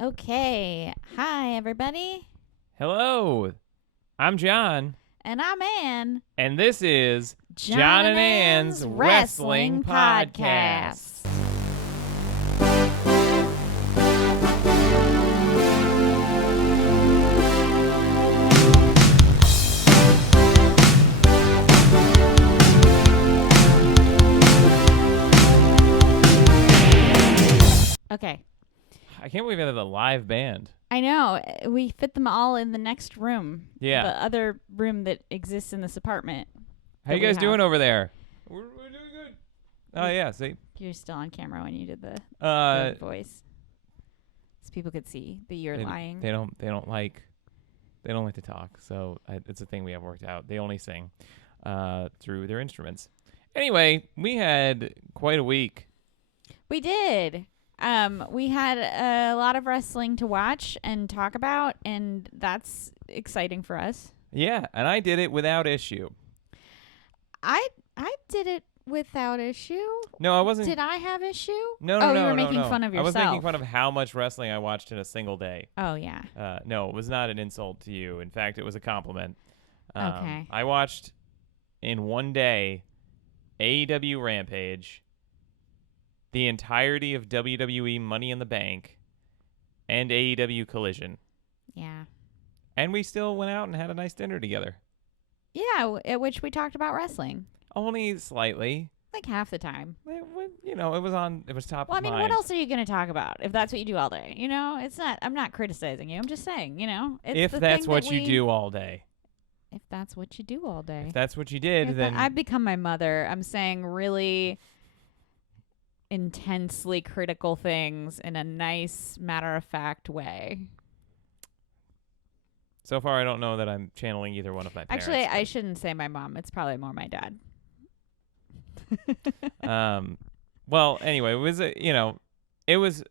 Okay. Hi, everybody. Hello, I'm John, And I'm Ann. and this is John and Ann's Wrestling Podcast. Okay. I can't believe we have a live band. I know. We fit them all in the next room. Yeah. The other room that exists in this apartment. How you that we guys doing have. over there? We're doing good. Oh yeah, see. You're still on camera when you did the voice. So people could see that you're lying. They don't like to talk. So it's a thing we have worked out. They only sing through their instruments. Anyway, we had quite a week. We did. We had a lot of wrestling to watch and talk about, and that's exciting for us. Yeah, and I did it without issue. I did it without issue. No, I wasn't. Did I have issue? No, you were making fun of I was yourself. making fun of how much wrestling I watched in a single day. Oh, yeah. No, it was not an insult to you. In fact, it was a compliment. Okay. I watched in one day AEW Rampage, the entirety of WWE Money in the Bank, and AEW Collision. Yeah. And we still went out and had a nice dinner together. Yeah, at which we talked about wrestling. Only slightly. Like half the time. It was top Well, I of mean, mind. what else are you going to talk about if that's what you do all day? You know, I'm not criticizing you. I'm just saying, it's if the that's thing what that you do all day. If that's what you do all day. If that's what you did, then I've become my mother. I'm saying really intensely critical things in a nice, matter-of-fact way. so far I don't know that I'm channeling either one of my parents. Actually, I shouldn't say my mom. It's probably more my dad. Well, anyway, it was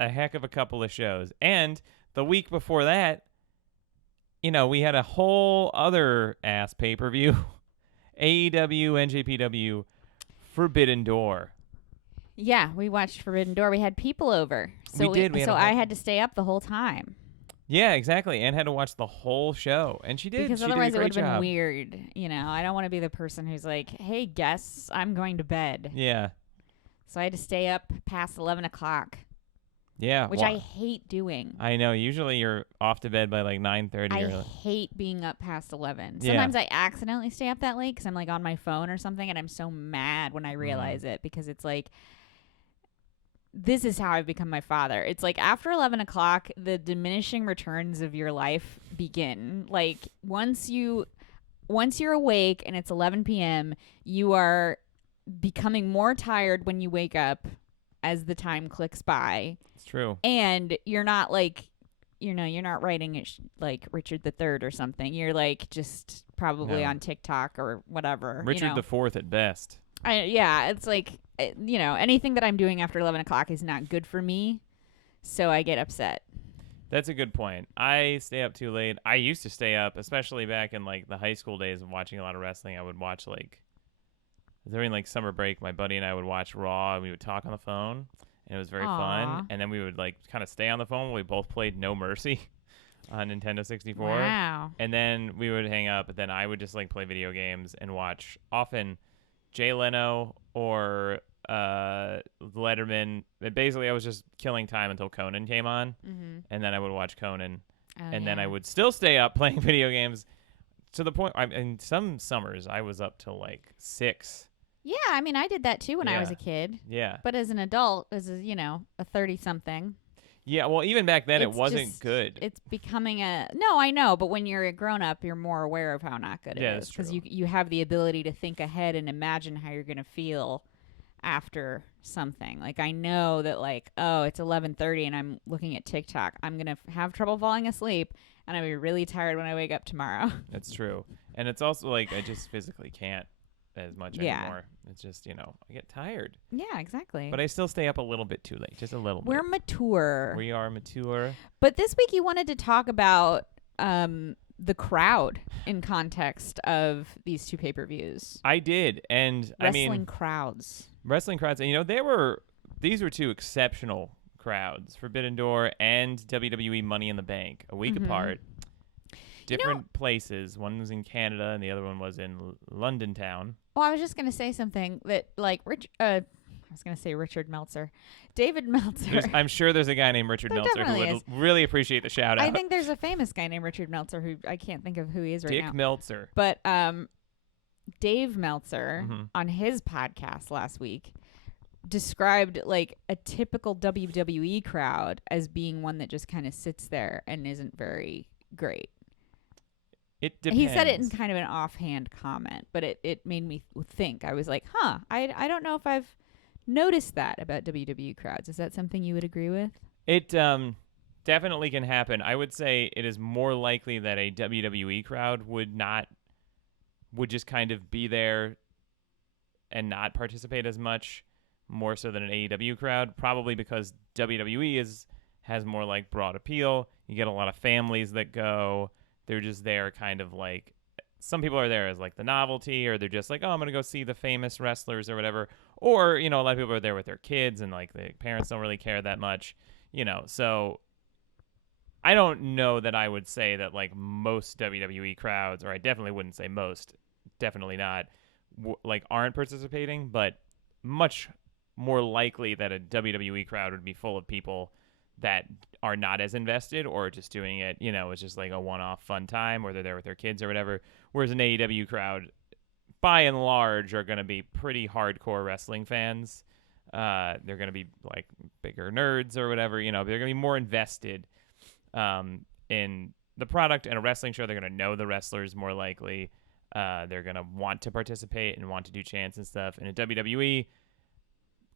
a heck of a couple of shows. And the week before that, we had a whole other ass pay-per-view. AEW, NJPW, Forbidden Door. Yeah, we watched Forbidden Door. We had people over. So We did. We had so a I whole- had to stay up the whole time. Yeah, exactly. Anne had to watch the whole show. And she did. Because she otherwise did a it great would have been job. weird. I don't want to be the person who's like, hey, guests, I'm going to bed. Yeah. So I had to stay up past 11 o'clock, Yeah. which I hate doing. I know. Usually you're off to bed by like 9:30 I or hate being up past 11. Yeah. Sometimes I accidentally stay up that late because I'm like on my phone or something, and I'm so mad when I realize it because it's like, this is how I've become my father. It's like after 11 o'clock, the diminishing returns of your life begin. Like once you're awake and it's 11 p.m., you are becoming more tired when you wake up as the time clicks by. It's true. And you're not like, you're not writing it like Richard III or something. You're like just probably No. on TikTok or whatever. Richard IV at best. It's like, anything that I'm doing after 11 o'clock is not good for me. So I get upset. That's a good point. I stay up too late. I used to stay up, especially back in like the high school days of watching a lot of wrestling. I would watch like during like summer break, my buddy and I would watch Raw and we would talk on the phone and it was very Aw. fun. And then we would like kind of stay on the phone while we both played No Mercy on Nintendo 64. Wow. And then we would hang up, and then I would just like play video games and watch often Jay Leno or Letterman. Basically, I was just killing time until Conan came on, Mm-hmm. and then I would watch Conan, Oh, and then yeah. I would still stay up playing video games to the point. In some summers, I was up till like 6. Yeah, I mean, I did that too when I was Yeah. a kid. Yeah, But as an adult, as a 30-something, yeah. Well, even back then, it It's wasn't just- good. it's becoming no, I know. But when you're a grown up, you're more aware of how not good Yeah, it that's is because true. you have the ability to think ahead and imagine how you're gonna feel after something. Like I know that like, oh, it's 11:30 and I'm looking at TikTok. I'm gonna have trouble falling asleep and I'll be really tired when I wake up tomorrow. That's true, and it's also like I just physically can't as much Yeah. anymore. It's just I get tired. Yeah, exactly. But I still stay up a little bit too late, just a little We're bit. mature. We are mature. But this week you wanted to talk about the crowd in context of these two pay-per-views. I did, and I Wrestling mean, crowds. wrestling crowds. And these were two exceptional crowds, Forbidden Door and WWE Money in the Bank, a week apart. Different places. One was in Canada and the other one was in London town. Well, I was just going to say something that, like, I was going to say Richard Meltzer. David Meltzer. I'm sure there's a guy named Richard There Meltzer who would definitely really appreciate the shout out. I think there's a famous guy named Richard Meltzer who I can't think of who he is right now. Dick Meltzer. But Dave Meltzer Mhm. on his podcast last week described like a typical WWE crowd as being one that just kind of sits there and isn't very great. It depends. He said it in kind of an offhand comment, but it made me think. I was like, I don't know if I've noticed that about WWE crowds. Is that something you would agree with? It definitely can happen. I would say it is more likely that a WWE crowd would just kind of be there and not participate as much, more so than an AEW crowd, probably because WWE has more like broad appeal. You get a lot of families that go. They're just there kind of like, some people are there as like the novelty, or they're just like, oh, I'm going to go see the famous wrestlers or whatever. Or, a lot of people are there with their kids and like the parents don't really care that much, so I don't know that I would say that like most WWE crowds, or I definitely wouldn't say most, definitely not, like aren't participating, but much more likely that a WWE crowd would be full of people that are not as invested or just doing it, it's just like a one-off fun time, or they're there with their kids or whatever. Whereas an AEW crowd, by and large, are going to be pretty hardcore wrestling fans. They're going to be like bigger nerds or whatever, they're going to be more invested in the product. And a wrestling show, they're going to know the wrestlers more likely. They're going to want to participate and want to do chants and stuff. In a WWE,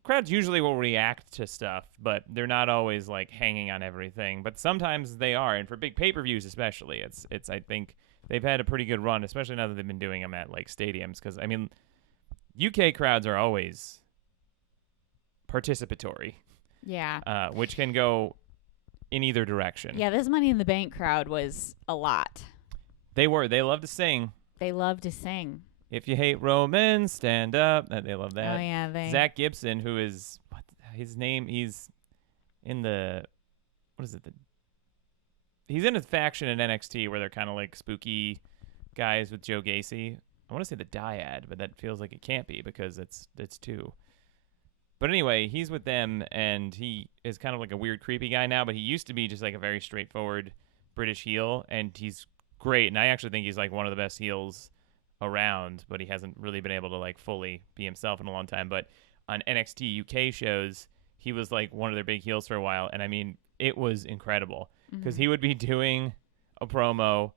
crowds usually will react to stuff, but they're not always like hanging on everything. But sometimes they are, and for big pay-per-views especially, it's I think they've had a pretty good run, especially now that they've been doing them at like stadiums. Because I mean, UK crowds are always participatory. Yeah. Which can go in either direction. Yeah, this Money in the Bank crowd was a lot. They love to sing. They love to sing. If you hate Roman, stand up. They love that. Oh yeah, Zach Gibson, who is his name, he's in the he's in a faction in NXT where they're kind of like spooky guys with Joe Gacy. I want to say the Dyad, but that feels like it can't be because it's two. But anyway, he's with them, and he is kind of like a weird, creepy guy now, but he used to be just like a very straightforward British heel, and he's great. And I actually think he's like one of the best heels around, but he hasn't really been able to like fully be himself in a long time. But on NXT UK shows, he was like one of their big heels for a while, and I mean, it was incredible because he would be doing a promo,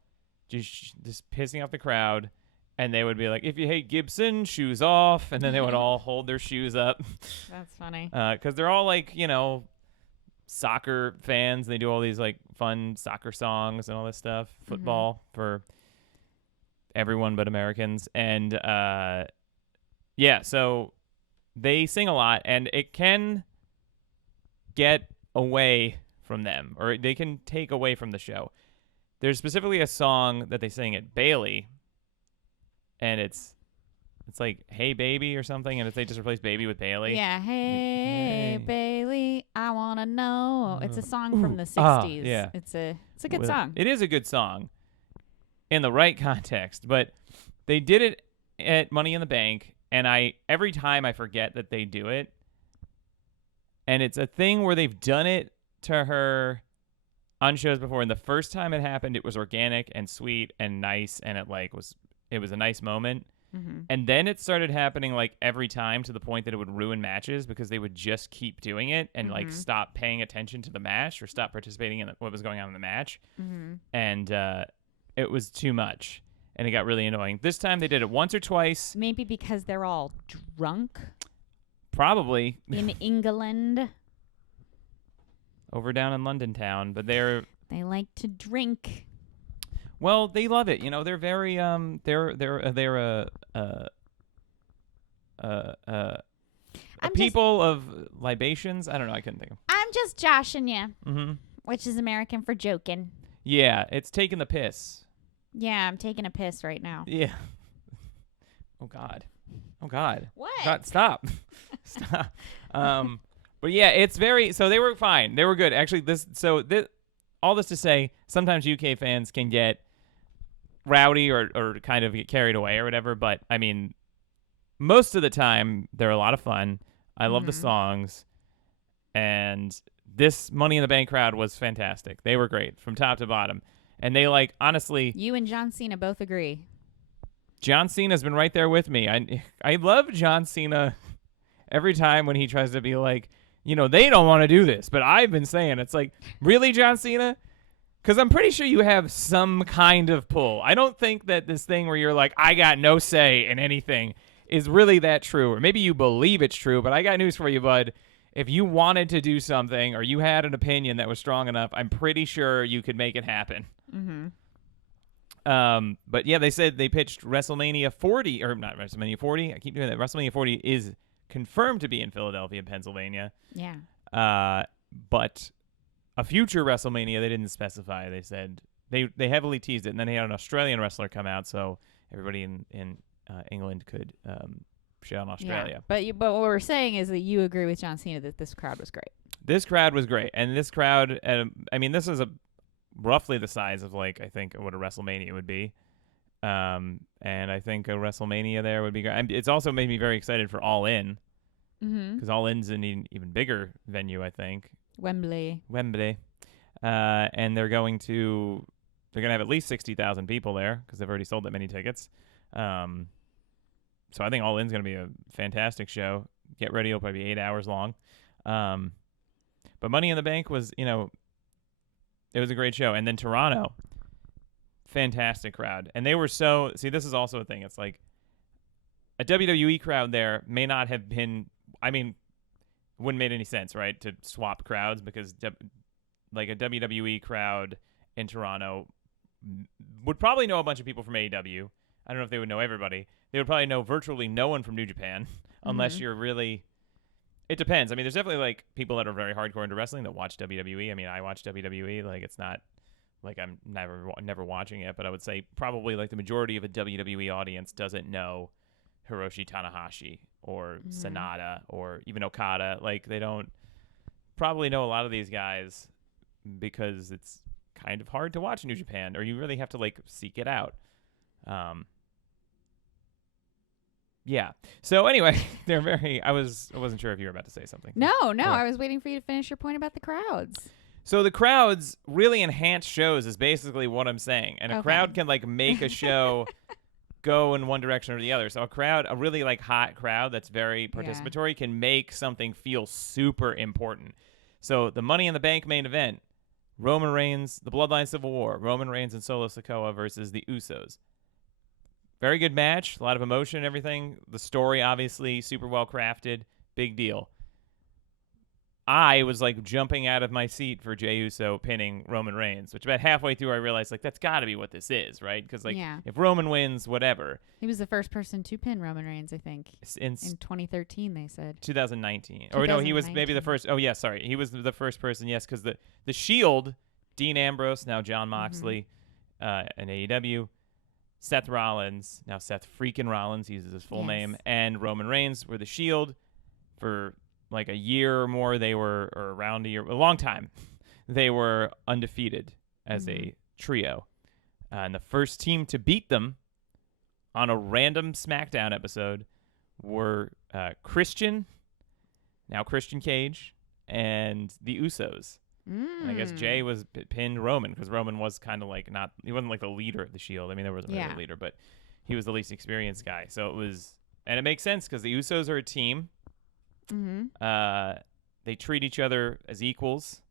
just pissing off the crowd, and they would be like, "If you hate Gibson, shoes off," and then they would all hold their shoes up. That's funny. Because they're all like, soccer fans. They do all these like fun soccer songs and all this stuff, football for everyone but Americans. And so they sing a lot, and it can get away from them, or they can take away from the show. There's specifically a song that they sing at Bailey, and it's like "Hey Baby" or something, and they just replace Baby with Bailey. Yeah, hey Bailey, I wanna know. It's a song from the 60s. Yeah. It's a good song. It is a good song in the right context, but they did it at Money in the Bank, and every time I forget that they do it, and it's a thing where they've done it to her on shows before, and the first time it happened, it was organic and sweet and nice, and it was a nice moment. And then it started happening like every time, to the point that it would ruin matches because they would just keep doing it and like stop paying attention to the match or stop participating in what was going on in the match. And it was too much, and it got really annoying. This time they did it once or twice. Maybe because they're all drunk. Probably. In England. Over down in London town, but they like to drink. Well, they love it. They're very they're people of libations. I don't know. I couldn't think of. I'm just joshing you, which is American for joking. Yeah, it's taking the piss. Yeah, I'm taking a piss right now. Yeah. Oh God. What? God, stop. Stop. But yeah, it's very. So they were fine. They were good. Actually, all this to say, sometimes UK fans can get rowdy or kind of get carried away or whatever. But I mean, most of the time they're a lot of fun. I love the songs, and this Money in the Bank crowd was fantastic. They were great from top to bottom, and they honestly. You and John Cena both agree. John Cena's been right there with me. I love John Cena every time when he tries to be like, they don't want to do this, but I've been saying it's like, really, John Cena? Because I'm pretty sure you have some kind of pull. I don't think that this thing where you're like, I got no say in anything is really that true. Or maybe you believe it's true, but I got news for you, bud. If you wanted to do something or you had an opinion that was strong enough, I'm pretty sure you could make it happen. Mm-hmm. But yeah, they said they pitched WrestleMania 40, or not WrestleMania 40. I keep doing that. WrestleMania 40 is confirmed to be in Philadelphia, Pennsylvania. Yeah. But a future WrestleMania they didn't specify. They said they heavily teased it, and then they had an Australian wrestler come out, so everybody in England could shit on Australia. Yeah. But what we're saying is that you agree with John Cena that this crowd was great. This crowd was great, and this crowd, I mean, this is roughly the size of I think what a WrestleMania would be. And I think a WrestleMania there would be great. It's also made me very excited for All In, because All In's an even bigger venue, I think. Wembley. And they're going to have at least 60,000 people there because they've already sold that many tickets. So I think All In's going to be a fantastic show. Get ready, it'll probably be 8 hours long. But Money in the Bank was, it was a great show. And then Toronto, fantastic crowd. And they were this is also a thing. It's like a WWE crowd there may not have been, wouldn't make any sense, right, to swap crowds because a WWE crowd in Toronto would probably know a bunch of people from AEW. I don't know if they would know everybody. They would probably know virtually no one from New Japan unless you're really... It depends. There's definitely people that are very hardcore into wrestling that watch WWE. I watch WWE. It's not like I'm never watching it, but I would say probably the majority of a WWE audience doesn't know Hiroshi Tanahashi or Sanada or even Okada. They don't probably know a lot of these guys because it's kind of hard to watch New Japan, or you really have to seek it out. Yeah. So anyway, they're very. I wasn't sure if you were about to say something. No. I was waiting for you to finish your point about the crowds. So the crowds really enhance shows is basically what I'm saying, and a crowd can make a show go in one direction or the other. So a really hot crowd that's very participatory can make something feel super important. So the Money in the Bank main event, Roman Reigns, the Bloodline Civil War, Roman Reigns and Solo Sikoa versus the Usos. Very good match, a lot of emotion and everything. The story, obviously, super well crafted. Big deal. I was jumping out of my seat for Jey Uso pinning Roman Reigns, which about halfway through I realized that's got to be what this is, right? Because if Roman wins, whatever. He was the first person to pin Roman Reigns, I think. In 2013, they said. 2019. Or no, he was maybe the first. Oh, yeah, sorry. He was the first person, yes, because the Shield, Dean Ambrose, now Jon Moxley, and AEW, Seth Rollins, now Seth freaking Rollins, he uses his full name, and Roman Reigns were the Shield for a year or more. They were, or around a year, a long time. They were undefeated as a trio. And the first team to beat them on a random SmackDown episode were Christian Cage, and the Usos. And I guess Jay was pinned Roman because Roman was kind of he wasn't the leader of the Shield. There wasn't really a leader, but he was the least experienced guy. So it was, and it makes sense because the Usos are a team. They treat each other as equals.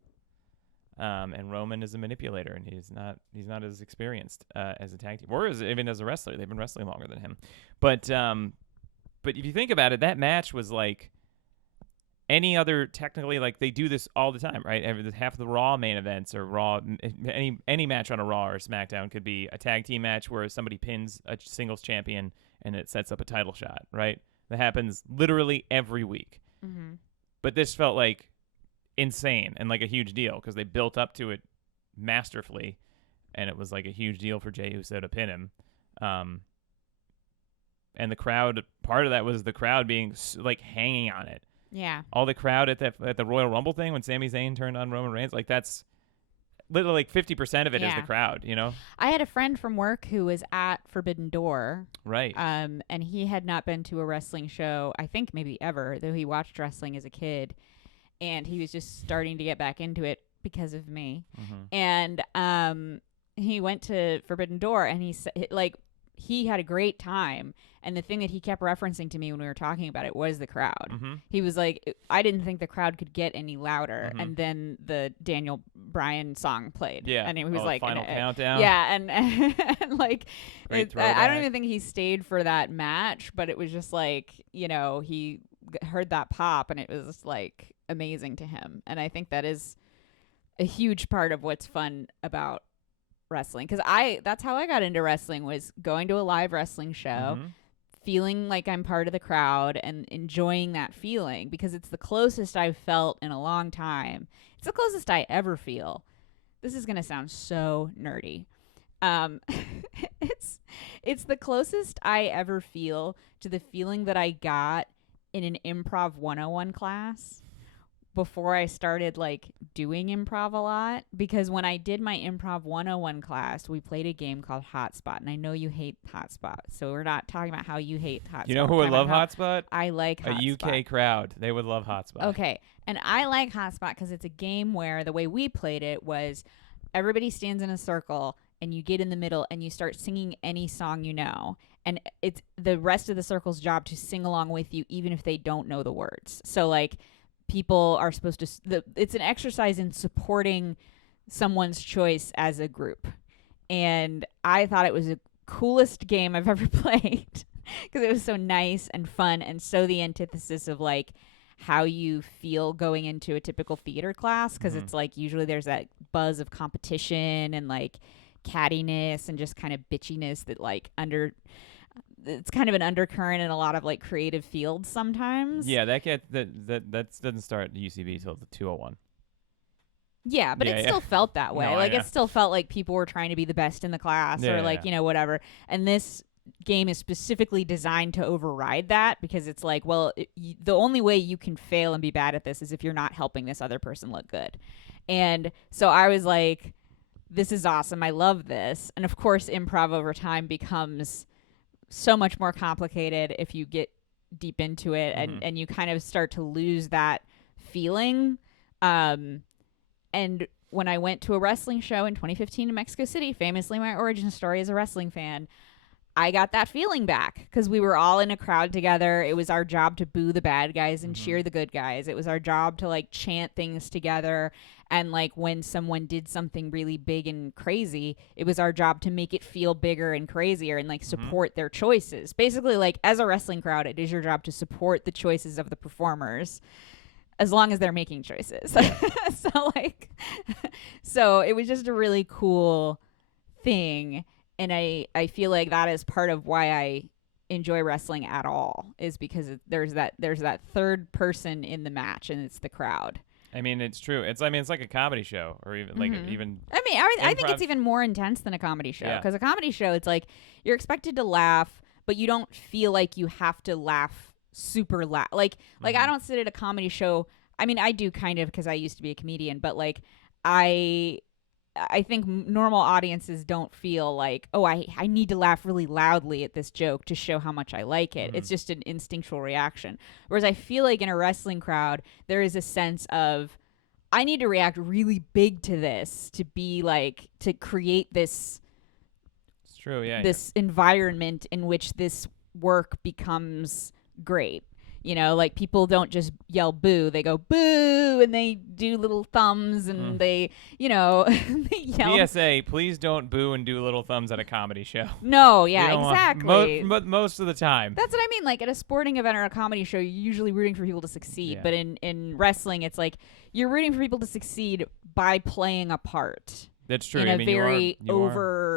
And Roman is a manipulator, and he's not as experienced as a tag team, or even as a wrestler. They've been wrestling longer than him. But if you think about it, that match was any other, technically, they do this all the time, right? Half of the Raw main events or Raw, any match on a Raw or SmackDown could be a tag team match where somebody pins a singles champion and it sets up a title shot, right? That happens literally every week. But this felt insane and a huge deal because they built up to it masterfully, and it was a huge deal for Jey Uso to pin him. And the crowd, part of that was the crowd being hanging on it. Yeah. All the crowd at the Royal Rumble thing when Sami Zayn turned on Roman Reigns, like that's literally like 50% of it is the crowd, you know? I had a friend from work who was at Forbidden Door. Right. And he had not been to a wrestling show, I think maybe ever, though he watched wrestling as a kid. And he was just starting to get back into it because of me. Mm-hmm. And he went to Forbidden Door, and he said, like, he had a great time. And the thing that he kept referencing to me when we were talking about it was the crowd. Mm-hmm. He was like, I didn't think the crowd could get any louder. Mm-hmm. And then the Daniel Bryan song played. Yeah. And he was like, Final Countdown. Yeah. And like, I don't even think he stayed for that match, but it was just like, you know, he heard that pop and it was like amazing to him. And I think that is a huge part of what's fun about wrestling, because that's how I got into wrestling, was going to a live wrestling show, Mm-hmm. feeling like I'm part of the crowd and enjoying that feeling, because it's the closest I've felt in a long time. It's the closest I ever feel. This is gonna sound so nerdy. It's the closest I ever feel to the feeling that I got in an improv 101 class before I started like doing improv a lot, because when I did my improv 101 class, we played a game called Hotspot, and I know you hate Hotspot, so we're not talking about how you hate Hotspot. You know who would love Hotspot? I like Hotspot. A UK crowd. They would love Hotspot. Okay, and I like Hotspot because it's a game where the way we played it was everybody stands in a circle and you get in the middle and you start singing any song you know, and it's the rest of the circle's job to sing along with you even if they don't know the words. So like, people are supposed to it's an exercise in supporting someone's choice as a group, and I thought it was the coolest game I've ever played because it was so nice and fun, and so the antithesis of like how you feel going into a typical theater class, because it's like usually there's that buzz of competition and like cattiness and just kind of bitchiness that like it's kind of an undercurrent in a lot of like creative fields sometimes. Yeah, that doesn't start at UCB till the 201. Yeah, but it still felt that way. No, like it still felt like people were trying to be the best in the class, or like, you know, whatever. And this game is specifically designed to override that, because it's like, well, the only way you can fail and be bad at this is if you're not helping this other person look good. And so I was like, this is awesome. I love this. And of course, improv over time becomes so much more complicated if you get deep into it, and you kind of start to lose that feeling. And when I went to a wrestling show in 2015 in Mexico City, famously my origin story as a wrestling fan, I got that feeling back because we were all in a crowd together. It was our job to boo the bad guys and cheer the good guys. It was our job to like chant things together. And like when someone did something really big and crazy, it was our job to make it feel bigger and crazier and like support their choices. Basically, like as a wrestling crowd, it is your job to support the choices of the performers as long as they're making choices. So it was just a really cool thing. And I feel like that is part of why I enjoy wrestling at all, is because there's that third person in the match, and it's the crowd. I mean, it's true. It's like a comedy show, or even like even. I mean, I think it's even more intense than a comedy show, because a comedy show, it's like you're expected to laugh, but you don't feel like you have to laugh super loud. Like I don't sit at a comedy show. I mean, I do kind of, because I used to be a comedian, but like I think normal audiences don't feel like, oh, I need to laugh really loudly at this joke to show how much I like it. It's just an instinctual reaction. Whereas I feel like in a wrestling crowd, there is a sense of, I need to react really big to this to be like, to create this. It's true, yeah. This environment in which this work becomes great. You know, like people don't just yell boo, they go boo, and they do little thumbs, and they, you know, they yell. PSA, please don't boo and do little thumbs at a comedy show. No, yeah, exactly. Most of the time. That's what I mean. Like at a sporting event or a comedy show, you're usually rooting for people to succeed. Yeah. But in wrestling, it's like you're rooting for people to succeed by playing a part. That's true. In a very you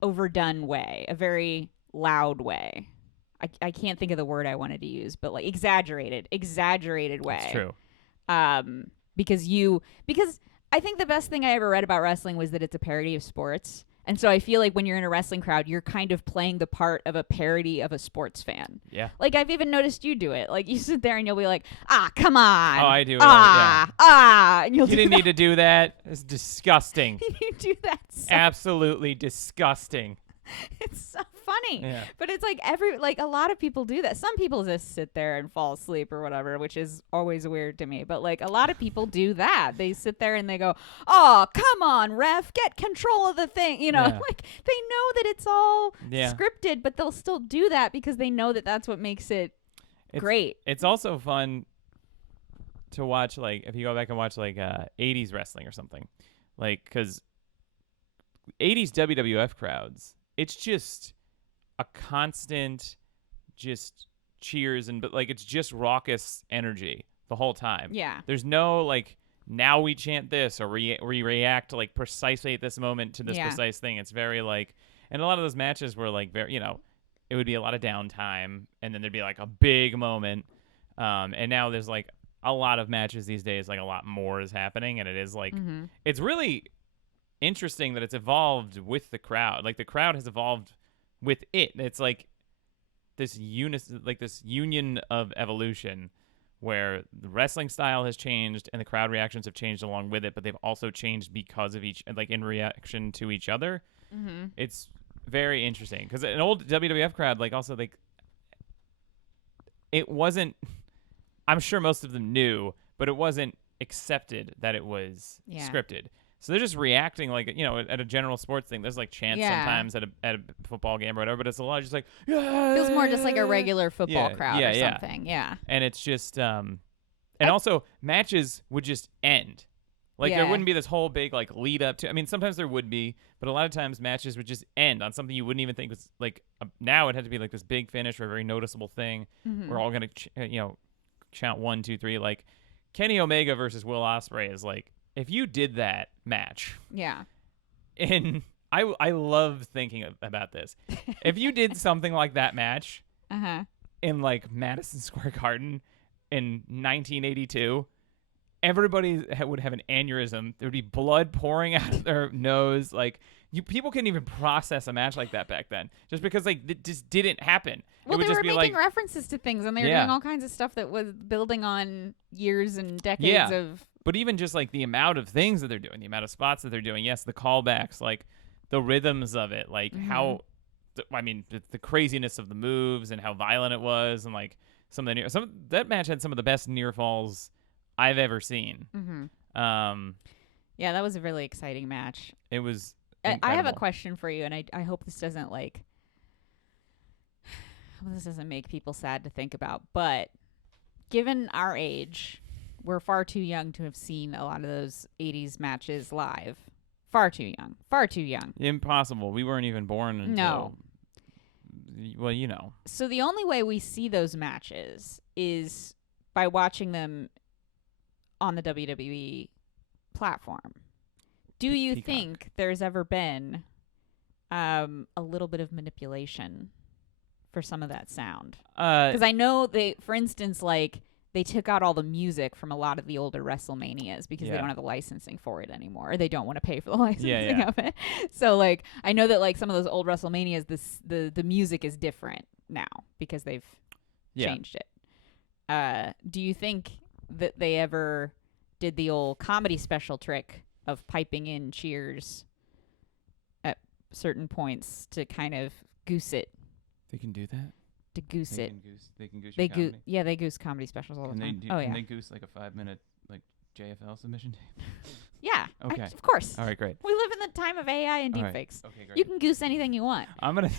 overdone way, a very loud way. I can't think of the word I wanted to use, but like exaggerated way. It's true. Because I think the best thing I ever read about wrestling was that it's a parody of sports. And so I feel like when you're in a wrestling crowd, you're kind of playing the part of a parody of a sports fan. Yeah. Like, I've even noticed you do it. Like, you sit there and you'll be like, ah, come on. Oh, I do it. And you'll You didn't need to do that. It's disgusting. You do that so Absolutely disgusting. It's so funny. Yeah. But it's like a lot of people do that. Some people just sit there and fall asleep or whatever, which is always weird to me. But like a lot of people do that. They sit there and they go, "Oh, come on, ref, get control of the thing." You know, Yeah. like they know that it's all Yeah. scripted, but they'll still do that because they know that that's what makes it great. It's also fun to watch, like, if you go back and watch, like, 80s wrestling or something. Like, because 80s WWF crowds, it's just a constant just cheers but like it's just raucous energy the whole time. Yeah. There's no like now we chant this or we react like precisely at this moment to this precise thing. It's very like, and a lot of those matches were like very, it would be a lot of downtime and then there'd be like a big moment. And now there's like a lot of matches these days, like a lot more is happening, and it is like it's really interesting that it's evolved with the crowd. Like the crowd has evolved with it. It's like this this union of evolution where the wrestling style has changed and the crowd reactions have changed along with it, but they've also changed because of each, like in reaction to each other. It's very interesting because an old WWF crowd, like also like it wasn't, I'm sure most of them knew, but it wasn't accepted that it was scripted. So they're just reacting like, at a general sports thing. There's like chants sometimes at a football game or whatever, but it's a lot of just like, yeah. Feels more just like a regular football crowd or something. Yeah. And it's just, and also matches would just end. Like there wouldn't be this whole big like lead up to, I mean, sometimes there would be, but a lot of times matches would just end on something you wouldn't even think was like, now it had to be like this big finish or a very noticeable thing. We're all going to, chant 1, 2, 3. Like Kenny Omega versus Will Ospreay is like, if you did that match, and I love thinking about this. If you did something like that match in like Madison Square Garden in 1982, everybody would have an aneurysm. There would be blood pouring out of their nose. Like people couldn't even process a match like that back then, just because like it just didn't happen. Well, it would they just were be making like, references to things, and they were doing all kinds of stuff that was building on years and decades of. But even just like the amount of things that they're doing, the amount of spots that they're doing, yes, the callbacks, like the rhythms of it, like how, the craziness of the moves and how violent it was, and like that match had some of the best near falls I've ever seen. Yeah, that was a really exciting match. It was. I have a question for you, and I hope this doesn't this doesn't make people sad to think about, but given our age, we're far too young to have seen a lot of those 80s matches live. Far too young. Far too young. Impossible. We weren't even born until... No. Well, So the only way we see those matches is by watching them on the WWE platform. Do you Peacock. think there's ever been a little bit of manipulation for some of that sound? Because I know for instance, like, they took out all the music from a lot of the older WrestleManias because they don't have the licensing for it anymore. Or they don't want to pay for the licensing of it. So, like, I know that, like, some of those old WrestleManias, the music is different now because they've changed it. Do you think that they ever did the old comedy special trick of piping in cheers at certain points to kind of goose it? They can do that? To goose it. They can goose your comedy? They goose comedy specials all the time. Can they goose like a 5-minute like JFL submission tape? Yeah. Okay. Of course. All right, great. We live in the time of AI and All right. deepfakes. Okay, great. You can goose anything you want. I'm gonna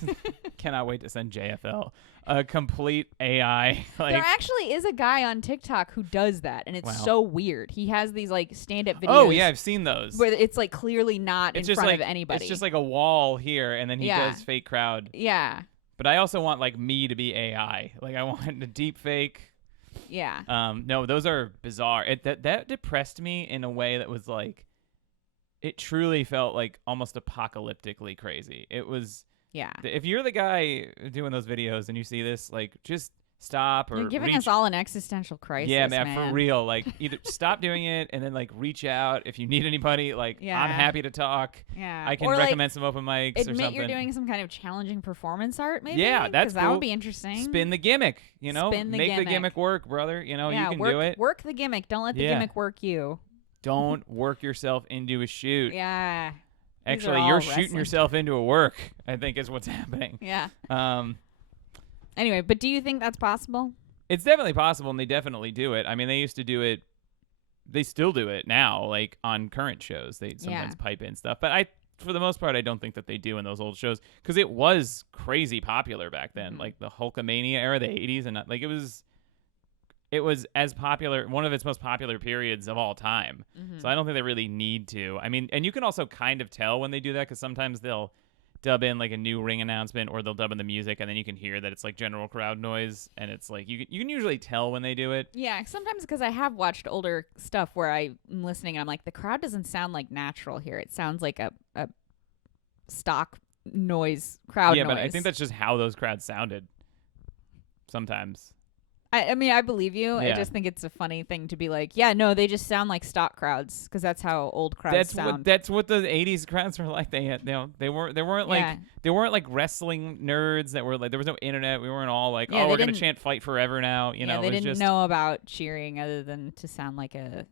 cannot wait to send JFL a complete AI. Like, there actually is a guy on TikTok who does that, and it's so weird. He has these like stand-up videos. Oh yeah, I've seen those. Where it's like clearly not in front of anybody. It's just like a wall here, and then he does fake crowd. Yeah. But I also want like me to be AI. Like I want a deep fake. Yeah. No, those are bizarre. That depressed me in a way that was like, it truly felt like almost apocalyptically crazy. It was. Yeah. If you're the guy doing those videos and you see this, like, just stop or You're giving reach. us all an existential crisis. Yeah, man, for real. Like, either stop doing it and then like reach out if you need anybody. Like, Yeah. I'm happy to talk. Yeah. I can or recommend some open mics or admit something. you're doing some kind of challenging performance art, maybe. Yeah, that's 'Cause that cool. would be interesting. Spin the gimmick, you know? Spin the Make the gimmick. gimmick work, brother. You know, yeah, you can work, do it. Work the gimmick. Don't let the Yeah. gimmick work you. Don't work yourself into a shoot. Yeah. These are Actually, all you're wrestling. shooting yourself into a work, I think is what's happening. Yeah. Um, Anyway, but do you think that's possible? It's definitely possible, and they definitely do it. I mean, they used to do it. They still do it now, like on current shows. They sometimes pipe in stuff. But for the most part, I don't think that they do in those old shows because it was crazy popular back then. Mhm. Like the Hulkamania era, the 80s, and like it was as popular, one of its most popular periods of all time. Mm-hmm. So I don't think they really need to. I mean, and you can also kind of tell when they do that because sometimes they'll dub in like a new ring announcement or they'll dub in the music and then you can hear that it's like general crowd noise and it's like you can usually tell when they do it. Yeah, sometimes because I have watched older stuff where I'm listening and I'm like, the crowd doesn't sound like natural here. It sounds like a stock noise, crowd noise. Yeah, but I think that's just how those crowds sounded sometimes. I mean, I believe you. I Yeah. just think it's a funny thing to be like, yeah, no, they just sound like stock crowds because that's how old crowds sound. That's what the 80s crowds were like. They had, they weren't like Yeah. they weren't like wrestling nerds that were like there was no internet. We weren't all like, Yeah, oh, they we're gonna didn't- chant "Fight Forever" now. You know, they it was didn't just know about cheering other than to sound like a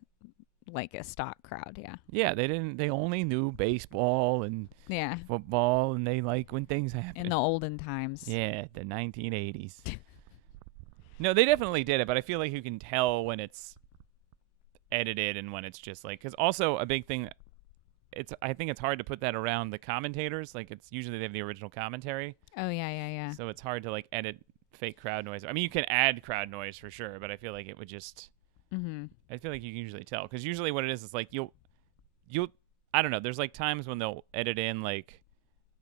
stock crowd. Yeah. yeah. They didn't. They only knew baseball and Yeah. football, and they like when things happen. In the olden times. Yeah, the 1980s. No, they definitely did it, but I feel like you can tell when it's edited and when it's just like because also a big thing. I think it's hard to put that around the commentators. Like it's usually they have the original commentary, Oh yeah, yeah, yeah. so it's hard to like edit fake crowd noise. I mean, you can add crowd noise for sure, but I feel like it would just. Mm-hmm. I feel like you can usually tell because usually what it is like you'll I don't know. There's like times when they'll edit in like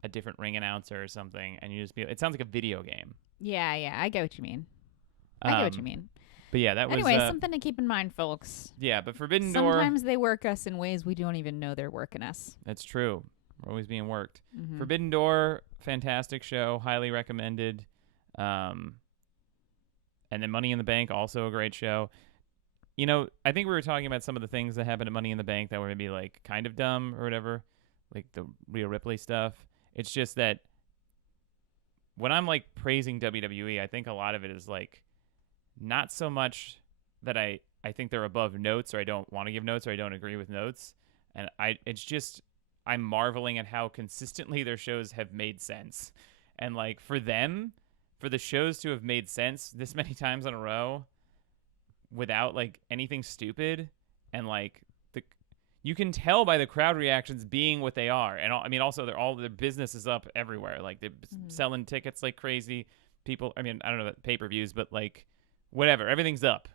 a different ring announcer or something, and you just be. It sounds like a video game. Yeah, yeah. I get what you mean. I get what you mean. But yeah, that Anyway, was something to keep in mind, folks. yeah. But Forbidden Door, Sometimes they work us in ways we don't even know they're working us. that's true. We're always being worked. Mm-hmm. Forbidden Door, fantastic show, highly recommended. And then Money in the Bank, also a great show. You know, I think we were talking about some of the things that happened at Money in the Bank that were maybe like kind of dumb or whatever, like the Rhea Ripley stuff. It's just that when I'm like praising WWE, I think a lot of it is like not so much that I think they're above notes or I don't want to give notes or I don't agree with notes. And it's just I'm marveling at how consistently their shows have made sense. And like for them, for the shows to have made sense this many times in a row without like anything stupid and like you can tell by the crowd reactions being what they are. And I mean, also all their business is up everywhere. Like they're selling tickets like crazy. People, I mean, I don't know about pay-per-views, but like whatever, everything's up.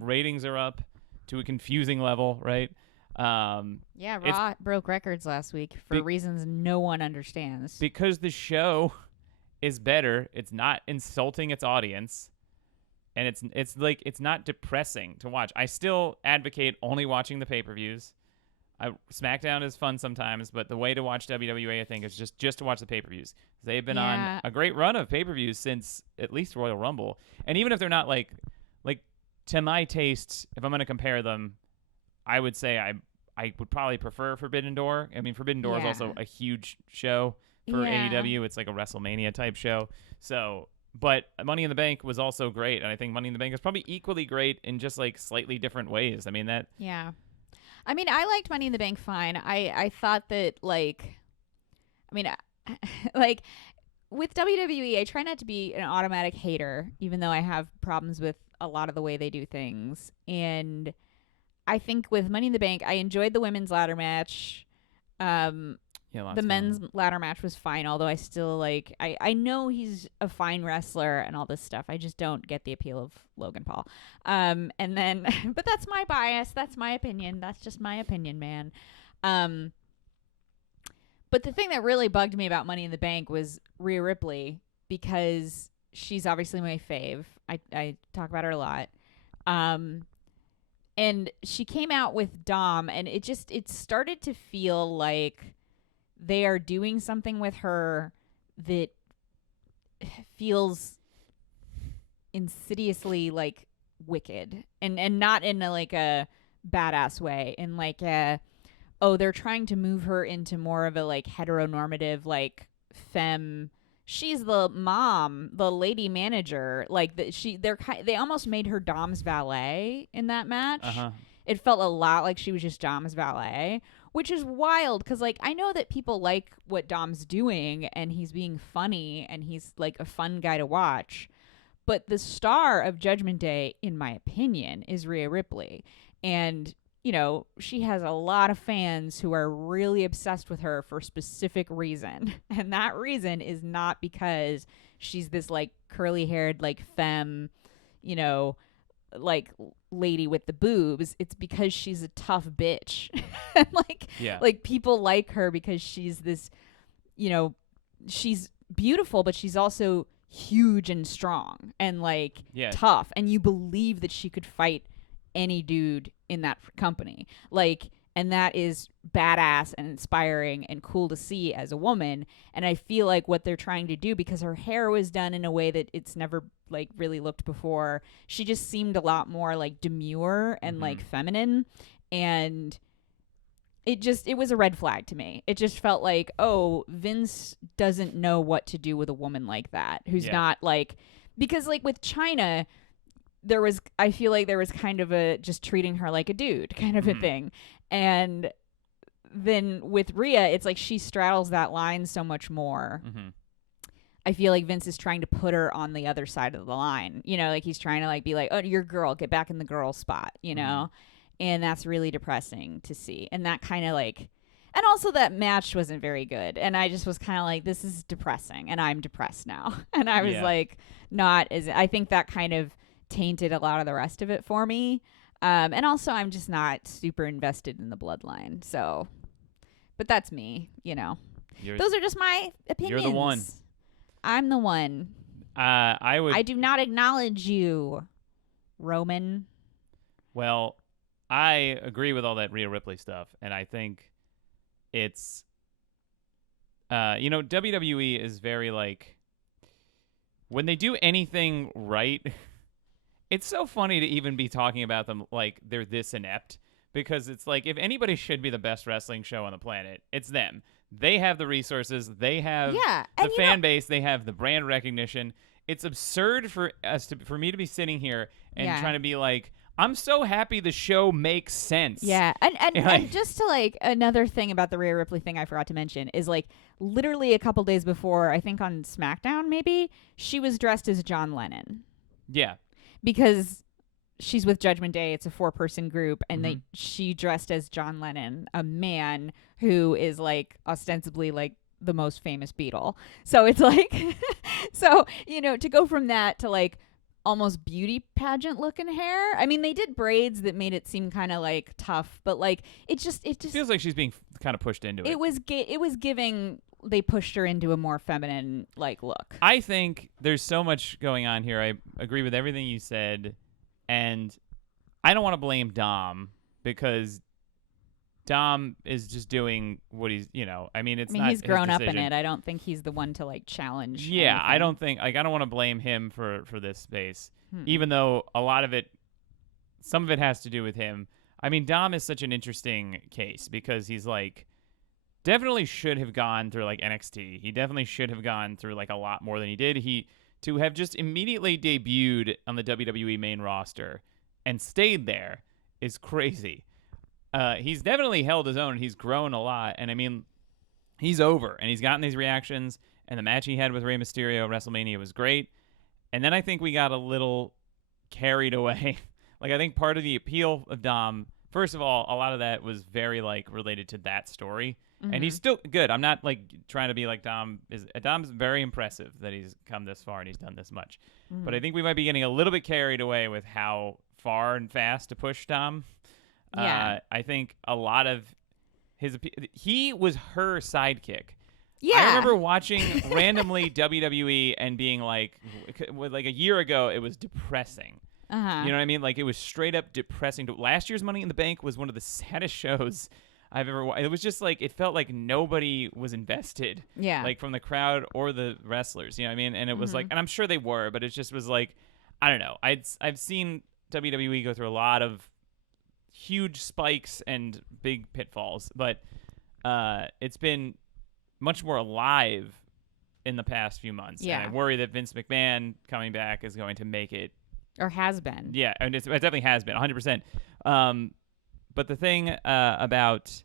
Ratings are up to a confusing level, right? Yeah, Raw broke records last week for reasons no one understands. Because the show is better. It's not insulting its audience. And it's like it's not depressing to watch. I still advocate only watching the pay-per-views. SmackDown is fun sometimes, but the way to watch WWE, I think, is just to watch the pay-per-views. They've been on a great run of pay-per-views since at least Royal Rumble. And even if they're not like to my taste, if I'm going to compare them, I would say I would probably prefer Forbidden Door. I mean, Forbidden Door is also a huge show for AEW. It's like a WrestleMania type show. So, but Money in the Bank was also great, and I think Money in the Bank is probably equally great in just like slightly different ways. I mean that. Yeah. I mean, I liked Money in the Bank fine. I thought that, like, I mean, like, with WWE, I try not to be an automatic hater, even though I have problems with a lot of the way they do things. And I think with Money in the Bank, I enjoyed the women's ladder match. The men's ladder match was fine, although I still, like, I know he's a fine wrestler and all this stuff. I just don't get the appeal of Logan Paul. And then, but that's my bias. That's my opinion. That's just my opinion, man. But the thing that really bugged me about Money in the Bank was Rhea Ripley, because she's obviously my fave. I talk about her a lot. And she came out with Dom, and it started to feel like they are doing something with her that feels insidiously like wicked, and not in a, like a badass way, in like a, oh, they're trying to move her into more of a like heteronormative like femme. She's the mom, the lady manager. Like they almost made her Dom's valet in that match. Uh-huh. It felt a lot like she was just Dom's valet, which is wild because like I know that people like what Dom's doing and he's being funny and he's like a fun guy to watch. But the star of Judgment Day, in my opinion, is Rhea Ripley. And you know, she has a lot of fans who are really obsessed with her for a specific reason. And that reason is not because she's this like curly haired, like femme, you know, like lady with the boobs. It's because she's a tough bitch. And like people like her because she's this, you know, she's beautiful, but she's also huge and strong and like tough. And you believe that she could fight any dude in that company, like, and that is badass and inspiring and cool to see as a woman. And I feel like what they're trying to do, because her hair was done in a way that it's never like really looked before, she just seemed a lot more like demure and like feminine, and it was a red flag to me. It just felt like, oh, Vince doesn't know what to do with a woman like that, who's not like, because like with China, I feel like there was kind of a just treating her like a dude kind of a thing. And then with Rhea, it's like she straddles that line so much more. I feel like Vince is trying to put her on the other side of the line. You know, like he's trying to like be like, oh, you're a girl, get back in the girl spot, you know? And that's really depressing to see. And that kind of like, and also that match wasn't very good. And I just was kind of like, this is depressing. And I'm depressed now. And I was like, not as, I think that kind of tainted a lot of the rest of it for me. And also I'm just not super invested in the bloodline. So, but that's me, you know. Those are just my opinions. You're the one. I'm the one. I do not acknowledge you, Roman. Well, I agree with all that Rhea Ripley stuff, and I think it's you know, WWE is very like, when they do anything right, it's so funny to even be talking about them like they're this inept, because it's like, if anybody should be the best wrestling show on the planet, it's them. They have the resources, they have the fan base, they have the brand recognition. It's absurd for me to be sitting here and trying to be like, I'm so happy the show makes sense. Yeah. And just to like, another thing about the Rhea Ripley thing I forgot to mention is like, literally a couple days before, I think on SmackDown maybe, she was dressed as John Lennon. Yeah. Because she's with Judgment Day, it's a 4-person group, and she dressed as John Lennon, a man who is like ostensibly like the most famous Beatle. So it's like, so, you know, to go from that to like almost beauty pageant looking hair. I mean, they did braids that made it seem kind of like tough, but like it just feels like she's being kind of pushed into it. It was giving, they pushed her into a more feminine like look. I think there's so much going on here. I agree with everything you said, and I don't want to blame Dom, because Dom is just doing what he's, you know, I mean, not he's grown his up in decision. it. I don't think he's the one to like challenge. Yeah, anything. I don't think, like, I don't want to blame him for this space, even though a lot of it, some of it has to do with him. I mean, Dom is such an interesting case, because he's like, definitely should have gone through like NXT. He definitely should have gone through like a lot more than he did. To have just immediately debuted on the WWE main roster and stayed there is crazy. He's definitely held his own, and he's grown a lot. And I mean, he's over, and he's gotten these reactions, and the match he had with Rey Mysterio at WrestleMania was great. And then I think we got a little carried away. Like, I think part of the appeal of Dom, first of all, a lot of that was very like related to that story. And he's still good. I'm not like trying to be like Dom's very impressive that he's come this far and he's done this much. But I think we might be getting a little bit carried away with how far and fast to push Dom. Yeah. I think a lot of he was her sidekick. Yeah. I remember watching randomly WWE and being like a year ago, it was depressing. You know what I mean? Like, it was straight up depressing. Last year's Money in the Bank was one of the saddest shows I've ever watched. It was just like, it felt like nobody was invested. Yeah. Like, from the crowd or the wrestlers, you know what I mean? And it was like, and I'm sure they were, but it just was like, I don't know. I've seen WWE go through a lot of huge spikes and big pitfalls, but it's been much more alive in the past few months. Yeah. And I worry that Vince McMahon coming back is going to make it. Or has been. Yeah, and it definitely has been 100%. But the thing about.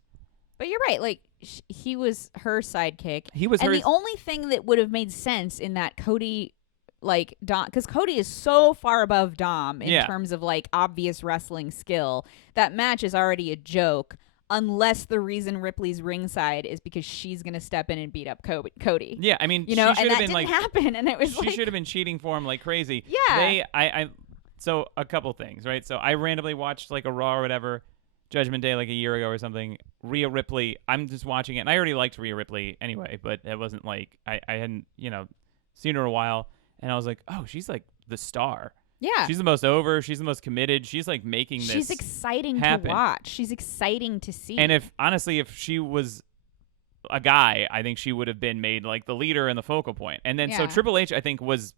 But you're right. Like, he was her sidekick. He was and her. the only thing that would have made sense in that Cody, like, Dom, because Cody is so far above Dom in terms of, like, obvious wrestling skill. That match is already a joke, unless the reason Ripley's ringside is because she's going to step in and beat up Cody. Yeah, I mean, you know, she and should have that been didn't like. happen, and it was She like. should have been cheating for him like crazy. Yeah. So a couple things, right? So I randomly watched like a Raw or whatever, Judgment Day like a year ago or something. Rhea Ripley, I'm just watching it, and I already liked Rhea Ripley anyway, but it wasn't like I hadn't, seen her a while, and I was like, oh, she's like the star. Yeah. She's the most over. She's the most committed. She's like making this. She's exciting happen. to watch. She's exciting to see. And if she was a guy, I think she would have been made like the leader and the focal point. And then so Triple H, I think, was